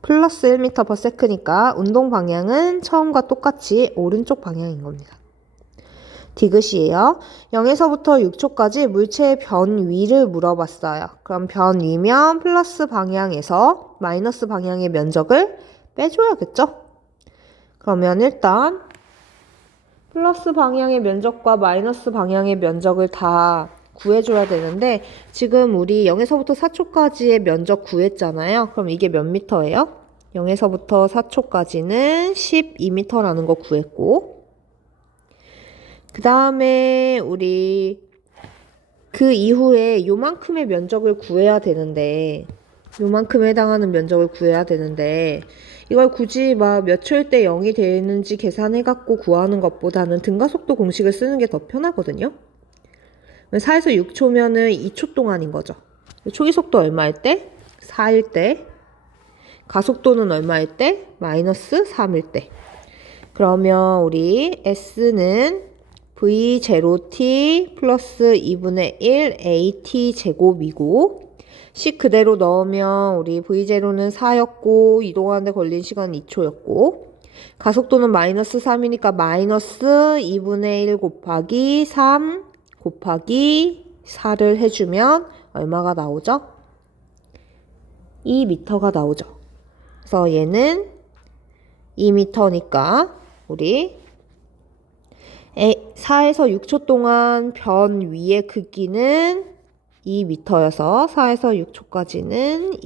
플러스 1m/s니까 운동 방향은 처음과 똑같이 오른쪽 방향인 겁니다. 디귿이에요. 0에서부터 6초까지 물체의 변위를 물어봤어요. 그럼 변위면 플러스 방향에서 마이너스 방향의 면적을 빼줘야겠죠? 그러면 일단 플러스 방향의 면적과 마이너스 방향의 면적을 다 구해줘야 되는데 지금 우리 0에서부터 4초까지의 면적 구했잖아요. 그럼 이게 몇 미터예요? 0에서부터 4초까지는 12m라는 거 구했고 그 다음에 우리 그 이후에 요만큼의 면적을 구해야 되는데 요만큼에 해당하는 면적을 구해야 되는데 이걸 굳이 막 몇 초일 때 0이 되는지 계산해갖고 구하는 것보다는 등가속도 공식을 쓰는 게 더 편하거든요. 4에서 6초면은 2초 동안인 거죠. 초기속도 얼마일 때? 4일 때. 가속도는 얼마일 때? 마이너스 3일 때. 그러면 우리 S는 V0t 플러스 2분의 1 AT 제곱이고 식 그대로 넣으면 우리 V0는 4였고 이동하는데 걸린 시간은 2초였고 가속도는 마이너스 3이니까 마이너스 2분의 1 곱하기 3 곱하기 4를 해주면 얼마가 나오죠? 2m가 나오죠. 그래서 얘는 2m니까 우리 4에서 6초 동안 변 위의 크기는 2m여서 4에서 6초까지는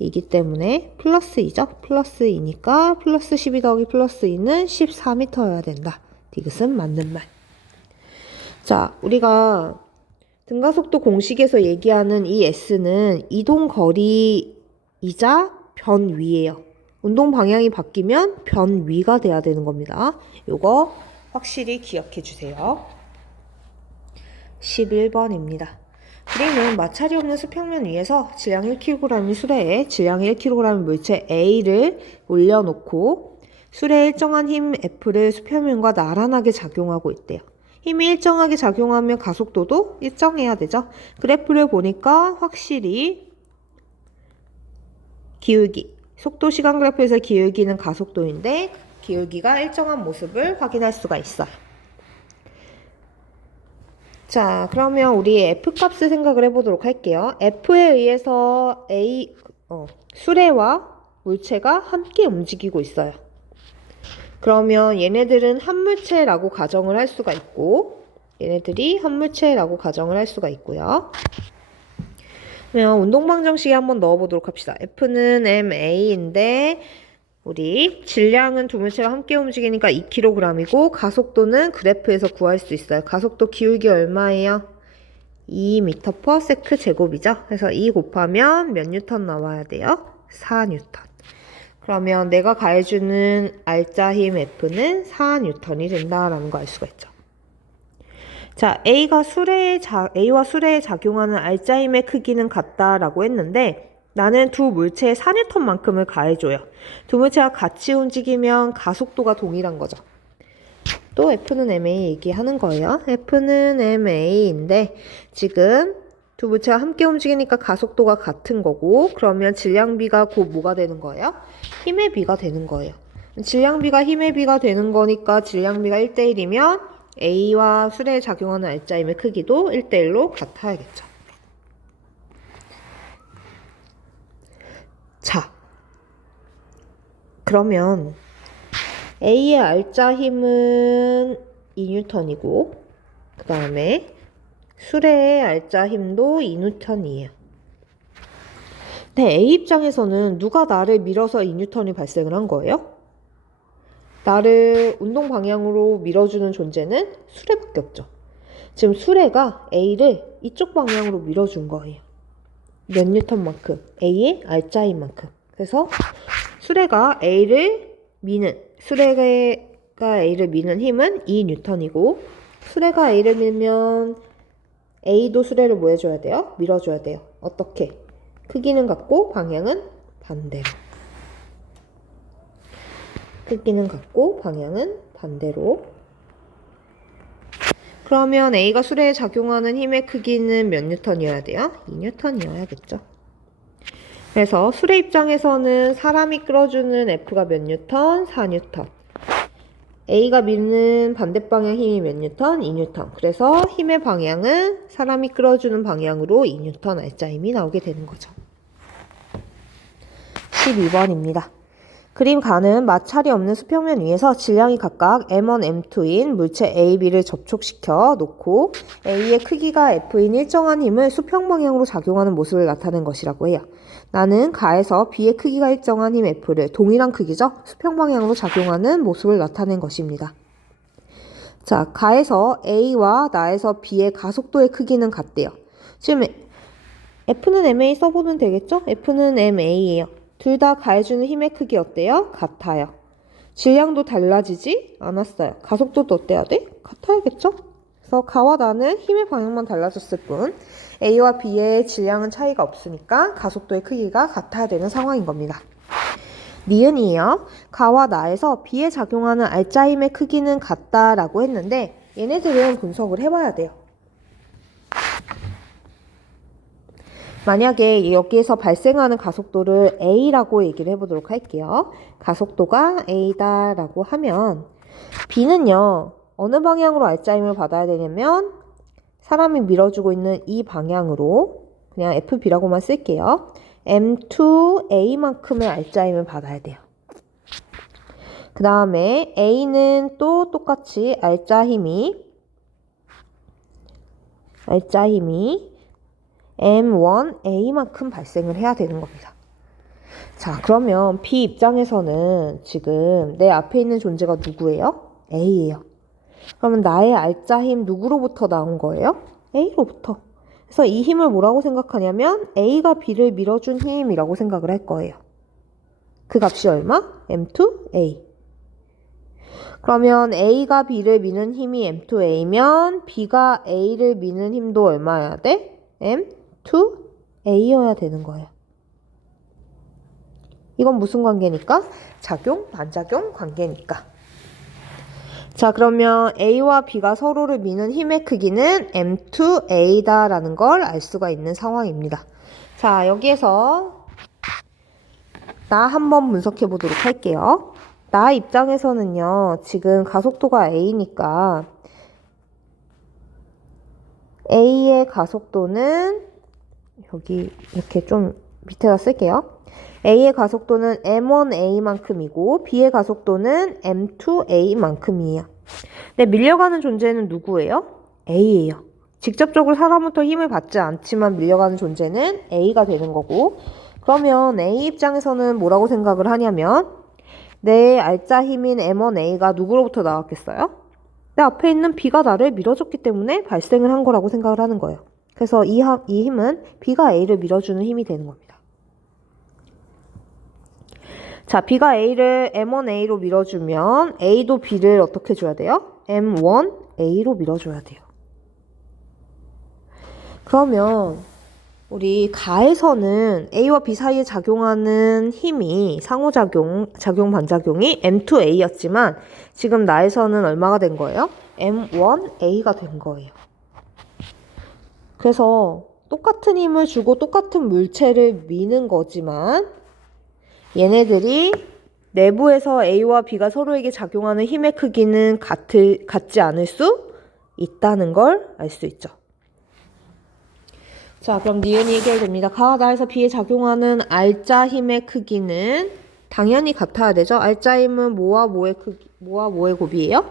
2m이기 때문에 플러스 2죠. 플러스 2니까 플러스 12 더하기 플러스 2는 14m여야 된다. 디귿은 맞는 말. 자, 우리가 등가속도 공식에서 얘기하는 이 S는 이동 거리이자 변위예요. 운동 방향이 바뀌면 변위가 돼야 되는 겁니다. 요거 확실히 기억해 주세요. 11번입니다. 우리는 마찰이 없는 수평면 위에서 질량 1kg인 수레에 질량 1kg인 물체 A를 올려놓고 수레에 일정한 힘 F를 수평면과 나란하게 작용하고 있대요. 힘이 일정하게 작용하면 가속도도 일정해야 되죠. 그래프를 보니까 확실히 기울기, 속도 시간 그래프에서 기울기는 가속도인데 기울기가 일정한 모습을 확인할 수가 있어요. 자, 그러면 우리 F 값을 생각을 해보도록 할게요. F에 의해서 수레와 물체가 함께 움직이고 있어요. 그러면 얘네들은 한 물체라고 가정을 할 수가 있고 얘네들이 한 물체라고 가정을 할 수가 있고요. 그러면 운동방정식에 한번 넣어보도록 합시다. F는 MA인데 우리 질량은 두 물체가 함께 움직이니까 2kg이고 가속도는 그래프에서 구할 수 있어요. 가속도 기울기 얼마예요? 2m/s 제곱이죠. 그래서 2 곱하면 몇 뉴턴 나와야 돼요? 4뉴턴. 그러면 내가 가해주는 알짜 힘 F는 4뉴턴이 된다라는 거 알 수가 있죠. 자, A와 수레에 작용하는 알짜 힘의 크기는 같다라고 했는데 나는 두 물체의 4N만큼을 가해줘요. 두 물체가 같이 움직이면 가속도가 동일한 거죠. 또 F는 MA 얘기하는 거예요. F는 MA인데 지금 두 물체가 함께 움직이니까 가속도가 같은 거고, 그러면 질량비가 곧 뭐가 되는 거예요? 힘의 비가 되는 거예요. 질량비가 힘의 비가 되는 거니까 질량비가 1대1이면 A와 수레에 작용하는 알짜힘의 크기도 1대1로 같아야겠죠. 자, 그러면 A의 알짜 힘은 2N이고 그 다음에 수레의 알짜 힘도 2N이에요. 근데 A 입장에서는 누가 나를 밀어서 2N이 발생을 한 거예요? 나를 운동 방향으로 밀어주는 존재는 수레밖에 없죠. 지금 수레가 A를 이쪽 방향으로 밀어준 거예요. 몇 N만큼? A의 알짜 힘만큼. 그래서 수레가 A를 미는 힘은 2N이고, 수레가 A를 밀면 A도 수레를 뭐 해줘야 돼요? 밀어줘야 돼요. 어떻게? 크기는 같고 방향은 반대로. 크기는 같고 방향은 반대로. 그러면 A가 수레에 작용하는 힘의 크기는 몇 N이어야 돼요? 2N이어야겠죠. 그래서 수레 입장에서는 사람이 끌어주는 F가 몇 N? 4N. A가 미는 반대 방향 힘이 몇 N? 2N. 그래서 힘의 방향은 사람이 끌어주는 방향으로 2N 알짜 힘이 나오게 되는 거죠. 12번입니다. 그림 가는 마찰이 없는 수평면 위에서 질량이 각각 M1, M2인 물체 A, B를 접촉시켜 놓고 A의 크기가 F인 일정한 힘을 수평 방향으로 작용하는 모습을 나타낸 것이라고 해요. 나는 가에서 B의 크기가 일정한 힘 F를 동일한 크기죠? 수평 방향으로 작용하는 모습을 나타낸 것입니다. 자, 가에서 A와 나에서 B의 가속도의 크기는 같대요. 지금 F는 MA 써보면 되겠죠? F는 MA예요. 둘 다 가해주는 힘의 크기 어때요? 같아요. 질량도 달라지지 않았어요. 가속도도 어때야 돼? 같아야겠죠? 그래서 가와 나는 힘의 방향만 달라졌을 뿐 A와 B의 질량은 차이가 없으니까 가속도의 크기가 같아야 되는 상황인 겁니다. 니은이에요. 가와 나에서 B에 작용하는 알짜 힘의 크기는 같다라고 했는데 얘네들은 분석을 해봐야 돼요. 만약에 여기에서 발생하는 가속도를 A라고 얘기를 해보도록 할게요. 가속도가 A다라고 하면 B는요. 어느 방향으로 알짜 힘을 받아야 되냐면 사람이 밀어주고 있는 이 방향으로 그냥 FB라고만 쓸게요. M2A만큼의 알짜 힘을 받아야 돼요. 그 다음에 A는 또 똑같이 알짜 힘이 M1A만큼 발생을 해야 되는 겁니다. 자, 그러면 B 입장에서는 지금 내 앞에 있는 존재가 누구예요? A예요. 그러면 나의 알짜 힘 누구로부터 나온 거예요? A로부터. 그래서 이 힘을 뭐라고 생각하냐면 A가 B를 밀어준 힘이라고 생각을 할 거예요. 그 값이 얼마? M2A. 그러면 A가 B를 미는 힘이 M2A면 B가 A를 미는 힘도 얼마여야 돼? M2A여야 되는 거예요. 이건 무슨 관계니까? 작용, 반작용 관계니까. 자, 그러면 A와 B가 서로를 미는 힘의 크기는 M2A다라는 걸 알 수가 있는 상황입니다. 자, 여기에서 나 한번 분석해 보도록 할게요. 나 입장에서는요, 지금 가속도가 A니까 A의 가속도는 여기 이렇게 좀 밑에다 쓸게요. A의 가속도는 M1A만큼이고 B의 가속도는 M2A만큼이에요. 근데 밀려가는 존재는 누구예요? A예요. 직접적으로 사람부터 힘을 받지 않지만 밀려가는 존재는 A가 되는 거고, 그러면 A 입장에서는 뭐라고 생각을 하냐면 내 알짜 힘인 M1A가 누구로부터 나왔겠어요? 내 앞에 있는 B가 나를 밀어줬기 때문에 발생을 한 거라고 생각을 하는 거예요. 그래서 이 힘은 B가 A를 밀어주는 힘이 되는 겁니다. 자, B가 A를 M1A로 밀어주면 A도 B를 어떻게 줘야 돼요? M1A로 밀어줘야 돼요. 그러면 우리 가에서는 A와 B 사이에 작용하는 힘이 작용 반작용이 M2A였지만 지금 나에서는 얼마가 된 거예요? M1A가 된 거예요. 그래서 똑같은 힘을 주고 똑같은 물체를 미는 거지만 얘네들이 내부에서 A와 B가 서로에게 작용하는 힘의 크기는 같지 않을 수 있다는 걸 알 수 있죠. 자, 그럼 니은이 해결됩니다. 가와 나에서 B에 작용하는 알짜 힘의 크기는 당연히 같아야 되죠. 알짜 힘은 뭐와 뭐의 곱이에요?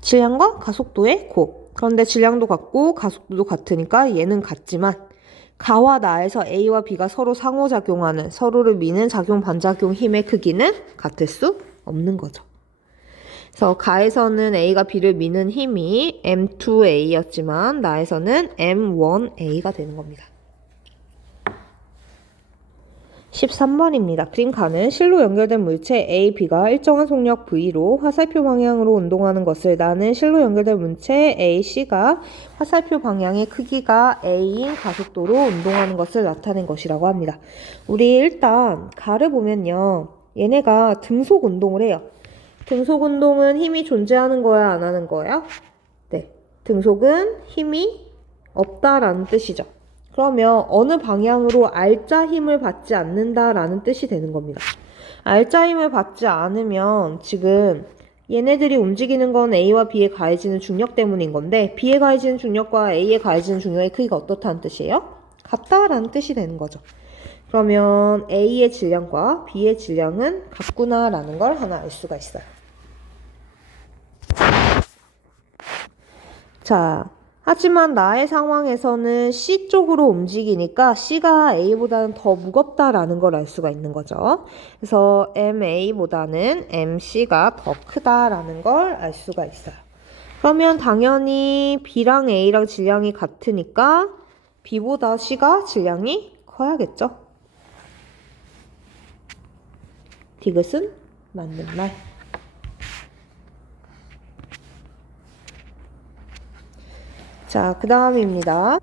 질량과 가속도의 곱. 그런데 질량도 같고 가속도도 같으니까 얘는 같지만 가와 나에서 A와 B가 서로 상호작용하는, 서로를 미는 작용 반작용 힘의 크기는 같을 수 없는 거죠. 그래서 가에서는 A가 B를 미는 힘이 M2A였지만 나에서는 M1A가 되는 겁니다. 13번입니다. 그림 가는 실로 연결된 물체 A, B가 일정한 속력 V로 화살표 방향으로 운동하는 것을 나는 실로 연결된 물체 A, C가 화살표 방향의 크기가 A인 가속도로 운동하는 것을 나타낸 것이라고 합니다. 우리 일단 가를 보면요. 얘네가 등속 운동을 해요. 등속 운동은 힘이 존재하는 거야, 안 하는 거야? 네. 등속은 힘이 없다라는 뜻이죠. 그러면 어느 방향으로 알짜 힘을 받지 않는다라는 뜻이 되는 겁니다. 알짜 힘을 받지 않으면 지금 얘네들이 움직이는 건 A와 B에 가해지는 중력 때문인 건데 B에 가해지는 중력과 A에 가해지는 중력의 크기가 어떻다는 뜻이에요? 같다라는 뜻이 되는 거죠. 그러면 A의 질량과 B의 질량은 같구나라는 걸 하나 알 수가 있어요. 자, 하지만 나의 상황에서는 C 쪽으로 움직이니까 C가 A보다는 더 무겁다라는 걸 알 수가 있는 거죠. 그래서 MA보다는 MC가 더 크다라는 걸 알 수가 있어요. 그러면 당연히 B랑 A랑 질량이 같으니까 B보다 C가 질량이 커야겠죠. 디귿은 맞는 말. 자, 그 다음입니다.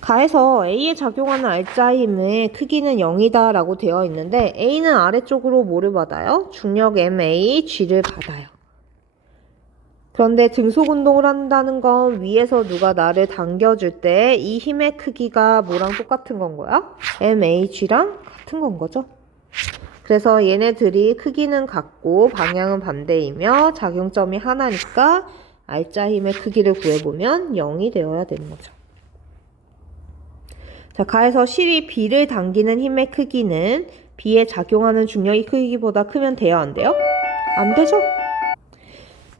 가에서 A에 작용하는 알짜 힘의 크기는 0이다 라고 되어 있는데 A는 아래쪽으로 뭐를 받아요? 중력 MA, G를 받아요. 그런데 등속 운동을 한다는 건 위에서 누가 나를 당겨줄 때 이 힘의 크기가 뭐랑 똑같은 건 거야? MAG랑 같은 건 거죠. 그래서 얘네들이 크기는 같고 방향은 반대이며 작용점이 하나니까 알짜 힘의 크기를 구해보면 0이 되어야 되는 거죠. 자, 가에서 실이 B를 당기는 힘의 크기는 B에 작용하는 중력의 크기보다 크면 돼요, 안 돼요? 안 되죠?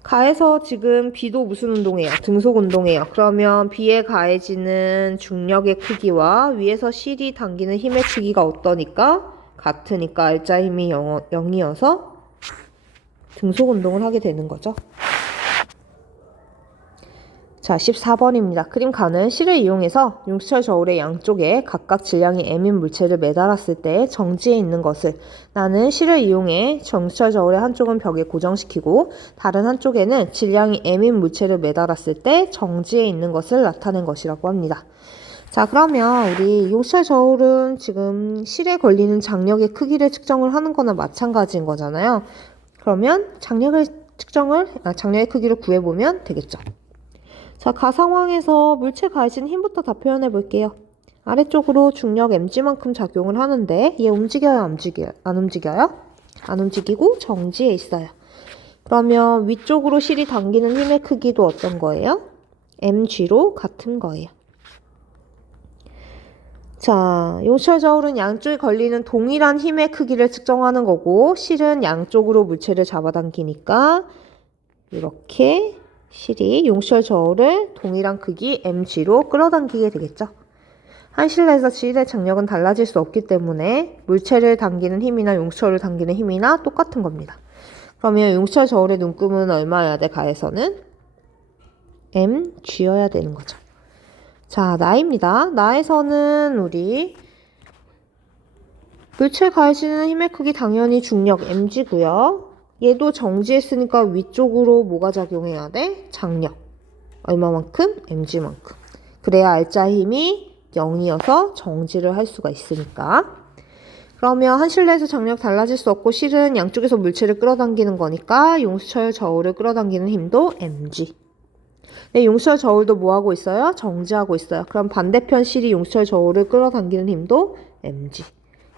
가에서 지금 B도 무슨 운동해요? 등속 운동해요. 그러면 B에 가해지는 중력의 크기와 위에서 실이 당기는 힘의 크기가 어떠니까? 같으니까 알짜 힘이 0이어서 등속 운동을 하게 되는 거죠. 자, 14번입니다. 그림 가는 실을 이용해서 용수철 저울의 양쪽에 각각 질량이 M인 물체를 매달았을 때 정지해 있는 것을 나는 실을 이용해 정수철 저울의 한쪽은 벽에 고정시키고 다른 한쪽에는 질량이 M인 물체를 매달았을 때 정지해 있는 것을 나타낸 것이라고 합니다. 자, 그러면 우리 용수철 저울은 지금 실에 걸리는 장력의 크기를 측정을 하는 거나 마찬가지인 거잖아요. 그러면 장력의 크기를 구해보면 되겠죠. 자, 가 상황에서 물체 가해진 힘부터 다 표현해 볼게요. 아래쪽으로 중력 mg만큼 작용을 하는데 얘 움직여요, 안 움직여요? 안 움직여요? 안 움직이고 정지해 있어요. 그러면 위쪽으로 실이 당기는 힘의 크기도 어떤 거예요? mg로 같은 거예요. 자, 용수철 저울은 양쪽에 걸리는 동일한 힘의 크기를 측정하는 거고 실은 양쪽으로 물체를 잡아당기니까 이렇게 실이 용수철 저울을 동일한 크기 mg로 끌어당기게 되겠죠. 한 실 내에서 실의 장력은 달라질 수 없기 때문에 물체를 당기는 힘이나 용수철을 당기는 힘이나 똑같은 겁니다. 그러면 용수철 저울의 눈금은 얼마여야 돼? 가에서는 mg여야 되는 거죠. 자, 나입니다. 나에서는 우리 물체 가해지는 힘의 크기 당연히 중력 mg고요. 얘도 정지했으니까 위쪽으로 뭐가 작용해야 돼? 장력. 얼마만큼? mg만큼. 그래야 R자 힘이 0이어서 정지를 할 수가 있으니까. 그러면 한 실내에서 장력 달라질 수 없고 실은 양쪽에서 물체를 끌어당기는 거니까 용수철 저울을 끌어당기는 힘도 mg. 네, 용수철 저울도 뭐하고 있어요? 정지하고 있어요. 그럼 반대편 실이 용수철 저울을 끌어당기는 힘도 mg.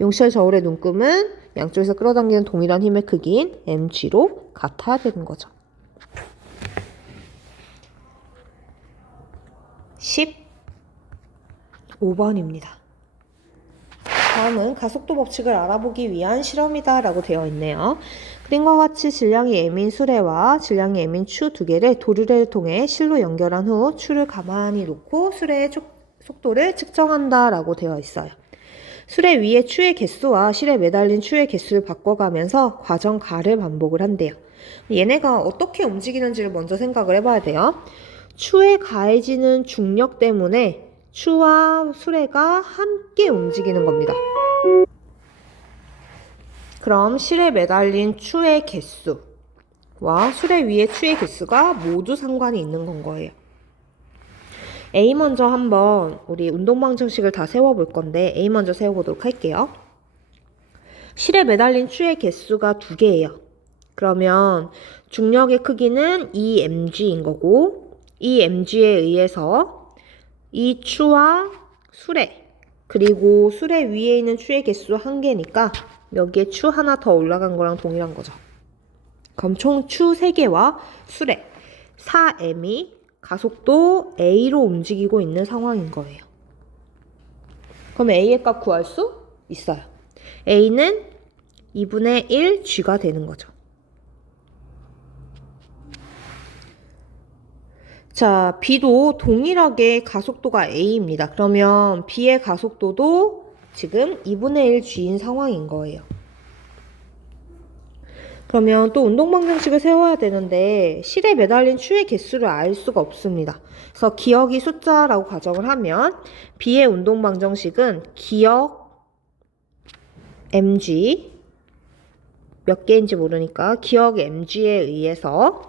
용수철 저울의 눈금은 양쪽에서 끌어당기는 동일한 힘의 크기인 mg로 같아야 되는 거죠. 15번입니다. 다음은 가속도 법칙을 알아보기 위한 실험이다 라고 되어 있네요. 그림과 같이 질량이 m인 수레와 질량이 m인 추 두 개를 도르래를 통해 실로 연결한 후 추를 가만히 놓고 수레의 속도를 측정한다 라고 되어 있어요. 수레 위에 추의 개수와 실에 매달린 추의 개수를 바꿔가면서 과정 가를 반복을 한대요. 얘네가 어떻게 움직이는지를 먼저 생각을 해봐야 돼요. 추에 가해지는 중력 때문에 추와 수레가 함께 움직이는 겁니다. 그럼 실에 매달린 추의 개수와 수레 위의 추의 개수가 모두 상관이 있는 건 거예요. A 먼저 한번 우리 운동방정식을 다 세워볼 건데 A 먼저 세워보도록 할게요. 실에 매달린 추의 개수가 2개예요. 그러면 중력의 크기는 2mg인 거고 이 mg에 의해서 이 추와 수레 그리고 수레 위에 있는 추의 개수 1개니까 여기에 추 하나 더 올라간 거랑 동일한 거죠. 그럼 총 추 3개와 수레 4m이 가속도 a로 움직이고 있는 상황인 거예요. 그럼 a의 값 구할 수 있어요. a는 2분의 1 g가 되는 거죠. 자, B도 동일하게 가속도가 A입니다. 그러면 B의 가속도도 지금 2분의 1 G인 상황인 거예요. 그러면 또 운동방정식을 세워야 되는데 실에 매달린 추의 개수를 알 수가 없습니다. 그래서 기억이 숫자라고 가정을 하면 B의 운동방정식은 기억 mg 몇 개인지 모르니까 기억 mg에 의해서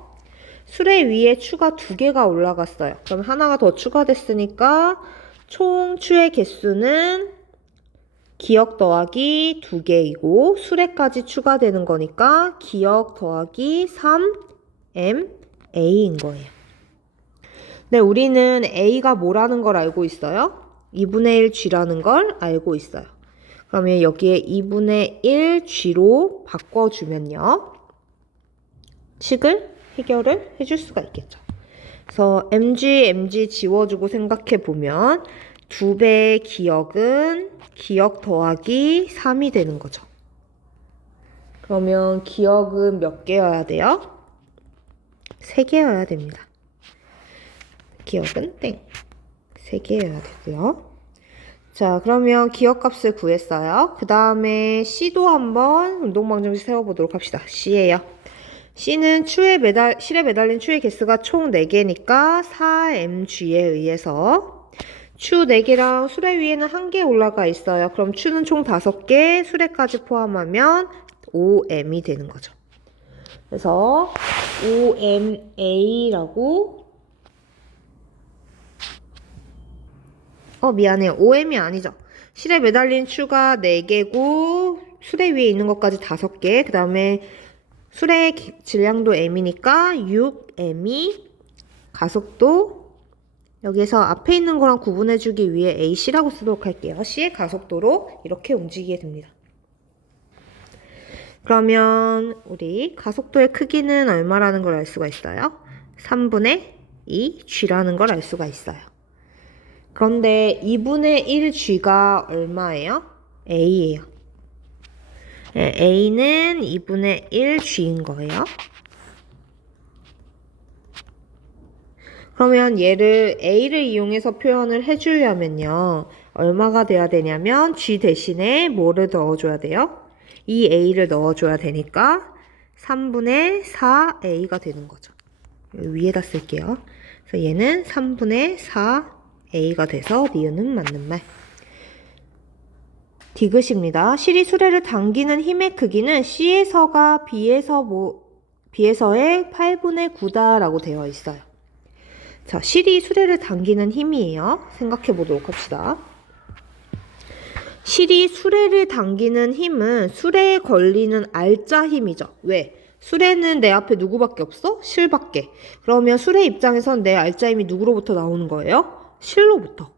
수레 위에 추가 2개가 올라갔어요. 그럼 하나가 더 추가됐으니까 총 추의 개수는 기억 더하기 2개이고 수레까지 추가되는 거니까 기억 더하기 3ma인 거예요. 네, 우리는 a가 뭐라는 걸 알고 있어요? 2분의 1 g라는 걸 알고 있어요. 그러면 여기에 2분의 1 g로 바꿔주면요. 식을 해결을 해줄 수가 있겠죠. 그래서 mg 지워주고 생각해보면 2배의 기억은 기억 더하기 3이 되는 거죠. 그러면 기억은 몇 개여야 돼요? 3개여야 됩니다. 기억은 땡. 3개여야 되고요. 자, 그러면 기억값을 구했어요. 그 다음에 C도 한번 운동방정식 세워보도록 합시다. C예요. C는 실에 매달린 추의 개수가 총 4개니까 4mg에 의해서 추 4개랑 수레 위에는 1개 올라가 있어요. 그럼 추는 총 5개, 수레까지 포함하면 5m이 되는 거죠. 그래서 5ma라고 미안해요. 5m이 아니죠. 실에 매달린 추가 4개고 수레 위에 있는 것까지 5개, 그 다음에 수레의 질량도 m이니까 6m이 가속도 여기에서 앞에 있는 거랑 구분해주기 위해 AC라고 쓰도록 할게요. C의 가속도로 이렇게 움직이게 됩니다. 그러면 우리 가속도의 크기는 얼마라는 걸 알 수가 있어요? 3분의 2 G라는 걸 알 수가 있어요. 그런데 2분의 1 G가 얼마예요? A예요. 네, A는 2분의 1 G인 거예요. 그러면 얘를 A를 이용해서 표현을 해주려면요. 얼마가 돼야 되냐면 G 대신에 뭐를 넣어줘야 돼요? 이 A를 넣어줘야 되니까 3분의 4A가 되는 거죠. 위에다 쓸게요. 그래서 얘는 3분의 4A가 돼서 니은은 맞는 말. 디귿입니다. 실이 수레를 당기는 힘의 크기는 C에서가 B에서의 8분의 9다라고 되어 있어요. 자, 실이 수레를 당기는 힘이에요. 생각해 보도록 합시다. 실이 수레를 당기는 힘은 수레에 걸리는 알짜 힘이죠. 왜? 수레는 내 앞에 누구밖에 없어? 실밖에. 그러면 수레 입장에선 내 알짜 힘이 누구로부터 나오는 거예요? 실로부터.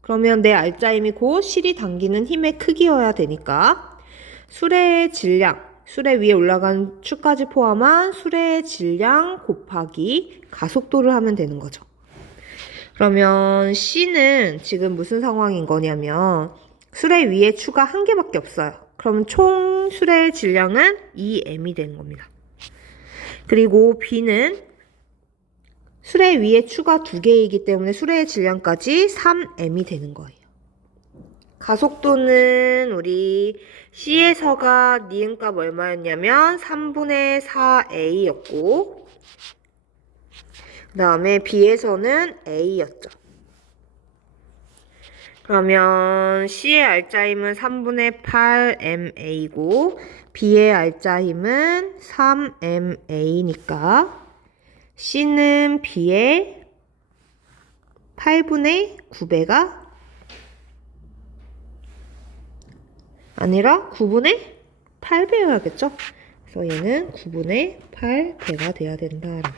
그러면 내 알짜 힘이 곧 실이 당기는 힘의 크기여야 되니까 수레의 질량, 수레 위에 올라간 축까지 포함한 수레의 질량 곱하기 가속도를 하면 되는 거죠. 그러면 C는 지금 무슨 상황인 거냐면 수레 위에 추가 한 개밖에 없어요. 그럼 총 수레의 질량은 2m이 되는 겁니다. 그리고 B는 수레 위에 추가 2개이기 때문에 수레의 질량까지 3m이 되는 거예요. 가속도는 우리 C에서가 니은값 얼마였냐면 3분의 4a였고 그 다음에 B에서는 a였죠. 그러면 C의 알짜 힘은 3분의 8ma고 B의 알짜 힘은 3ma니까 C는 B의 8분의 9배가 아니라 9분의 8배여야겠죠? 그래서 얘는 9분의 8배가 돼야 된다라고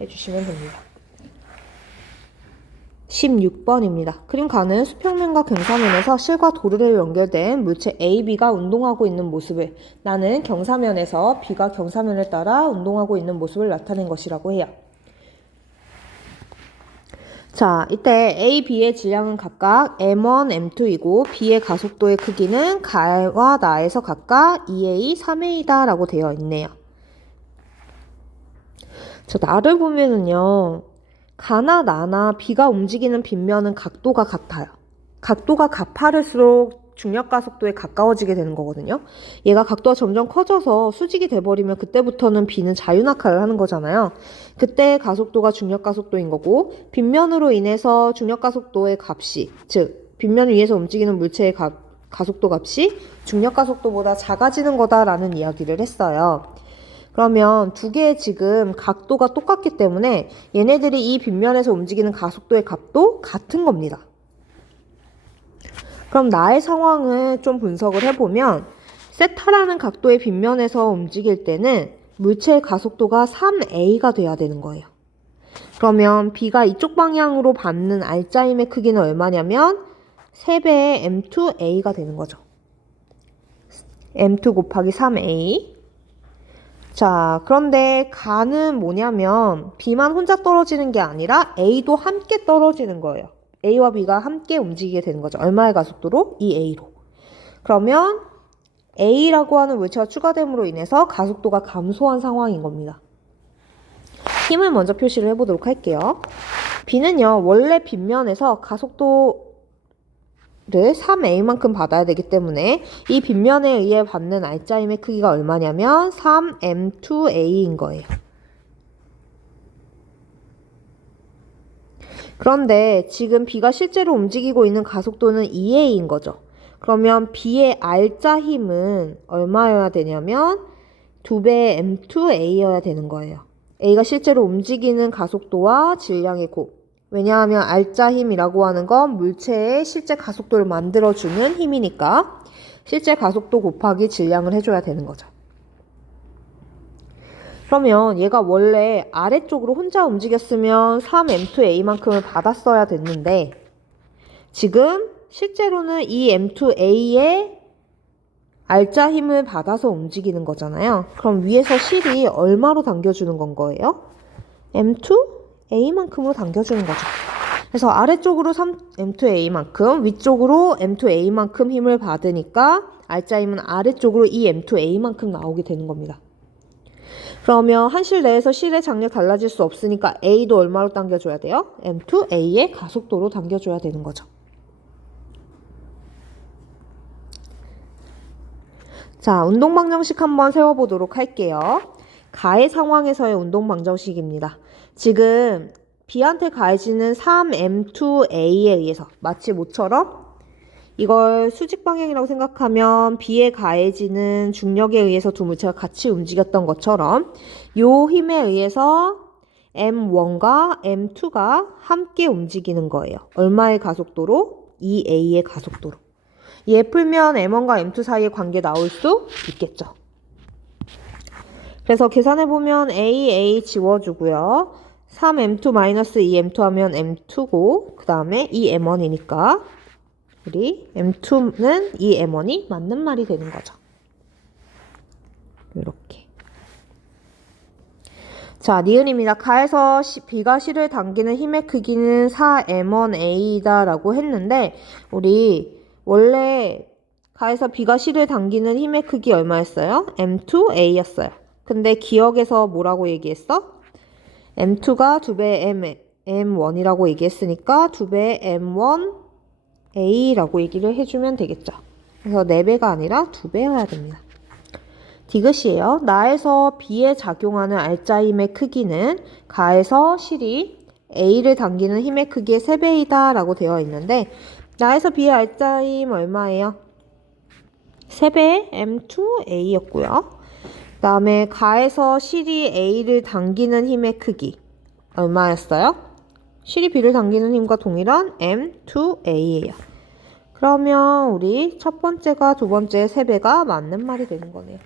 해주시면 됩니다. 16번입니다. 그림가는 수평면과 경사면에서 실과 도르래 연결된 물체 A, B가 운동하고 있는 모습을 나는 경사면에서 B가 경사면을 따라 운동하고 있는 모습을 나타낸 것이라고 해요. 자, 이때 A, B의 질량은 각각 M1, M2이고 B의 가속도의 크기는 가와 나에서 각각 2A, 3A다 라고 되어 있네요. 저 나를 보면은요. 가나 나나 B가 움직이는 빗면은 각도가 같아요. 각도가 가파를수록 중력 가속도에 가까워지게 되는 거거든요. 얘가 각도가 점점 커져서 수직이 돼버리면 그때부터는 B는 자유낙하를 하는 거잖아요. 그때 가속도가 중력 가속도인 거고 빗면으로 인해서 중력 가속도의 값이 즉 빗면 위에서 움직이는 물체의 가속도 값이 중력 가속도보다 작아지는 거다라는 이야기를 했어요. 그러면 두 개의 지금 각도가 똑같기 때문에 얘네들이 이 빗면에서 움직이는 가속도의 값도 같은 겁니다. 그럼 나의 상황을 좀 분석을 해보면 세타라는 각도의 빗면에서 움직일 때는 물체의 가속도가 3a가 돼야 되는 거예요. 그러면 B가 이쪽 방향으로 받는 알짜 힘의 크기는 얼마냐면 3배의 m2a가 되는 거죠. m2 곱하기 3a. 자, 그런데 가는 뭐냐면 B만 혼자 떨어지는 게 아니라 A도 함께 떨어지는 거예요. A와 B가 함께 움직이게 되는 거죠. 얼마의 가속도로? 2A로. 그러면 A라고 하는 물체가 추가됨으로 인해서 가속도가 감소한 상황인 겁니다. 힘을 먼저 표시를 해보도록 할게요. B는요, 원래 빗면에서 가속도를 3A만큼 받아야 되기 때문에 이 빗면에 의해 받는 알짜 힘의 크기가 얼마냐면 3m2a인 거예요. 그런데 지금 B가 실제로 움직이고 있는 가속도는 2a인 거죠. 그러면 B의 알짜 힘은 얼마여야 되냐면 2배의 m2a여야 되는 거예요. A가 실제로 움직이는 가속도와 질량의 곱. 왜냐하면 알짜 힘이라고 하는 건 물체의 실제 가속도를 만들어주는 힘이니까 실제 가속도 곱하기 질량을 해줘야 되는 거죠. 그러면 얘가 원래 아래쪽으로 혼자 움직였으면 3m2a만큼을 받았어야 됐는데 지금 실제로는 이 m2a의 알짜 힘을 받아서 움직이는 거잖아요. 그럼 위에서 실이 얼마로 당겨주는 건 거예요? m2a만큼으로 당겨주는 거죠. 그래서 아래쪽으로 m2a만큼, 위쪽으로 m2a만큼 힘을 받으니까 알짜 힘은 아래쪽으로 이 m2a만큼 나오게 되는 겁니다. 그러면 한 실 내에서 실의 장력 달라질 수 없으니까 a도 얼마로 당겨줘야 돼요? m2a의 가속도로 당겨줘야 되는 거죠. 자, 운동 방정식 한번 세워보도록 할게요. 가해 상황에서의 운동 방정식입니다. 지금 B한테 가해지는 3m2a에 의해서 마치 모처럼 이걸 수직 방향이라고 생각하면 B에 가해지는 중력에 의해서 두 물체가 같이 움직였던 것처럼 요 힘에 의해서 M1과 M2가 함께 움직이는 거예요. 얼마의 가속도로? 2a의 가속도로. 얘 풀면 M1과 M2 사이의 관계 나올 수 있겠죠. 그래서 계산해보면 A 지워주고요. 3M2-2M2 하면 M2고 그 다음에 2M1이니까 우리 M2는 2M1이 맞는 말이 되는 거죠. 이렇게. 자, 니은입니다. 가에서 B가 C를 당기는 힘의 크기는 4M1A이다 라고 했는데 우리 원래 가에서 B가 C를 당기는 힘의 크기 얼마였어요? M2A였어요. 근데 기억에서 뭐라고 얘기했어? M2가 2배 M1이라고 얘기했으니까 2배 M1A라고 얘기를 해주면 되겠죠. 그래서 4배가 아니라 2배여야 됩니다. 디귿이에요. 나에서 B에 작용하는 알짜 힘의 크기는 가에서 실이 A를 당기는 힘의 크기의 3배이다 라고 되어 있는데 나에서 B의 알짜 힘 얼마예요? 3배 M2A였고요. 그 다음에 가에서 실이 A를 당기는 힘의 크기 얼마였어요? 실이 B를 당기는 힘과 동일한 M2A예요. 그러면 우리 첫 번째가 두 번째 3배가 맞는 말이 되는 거네요.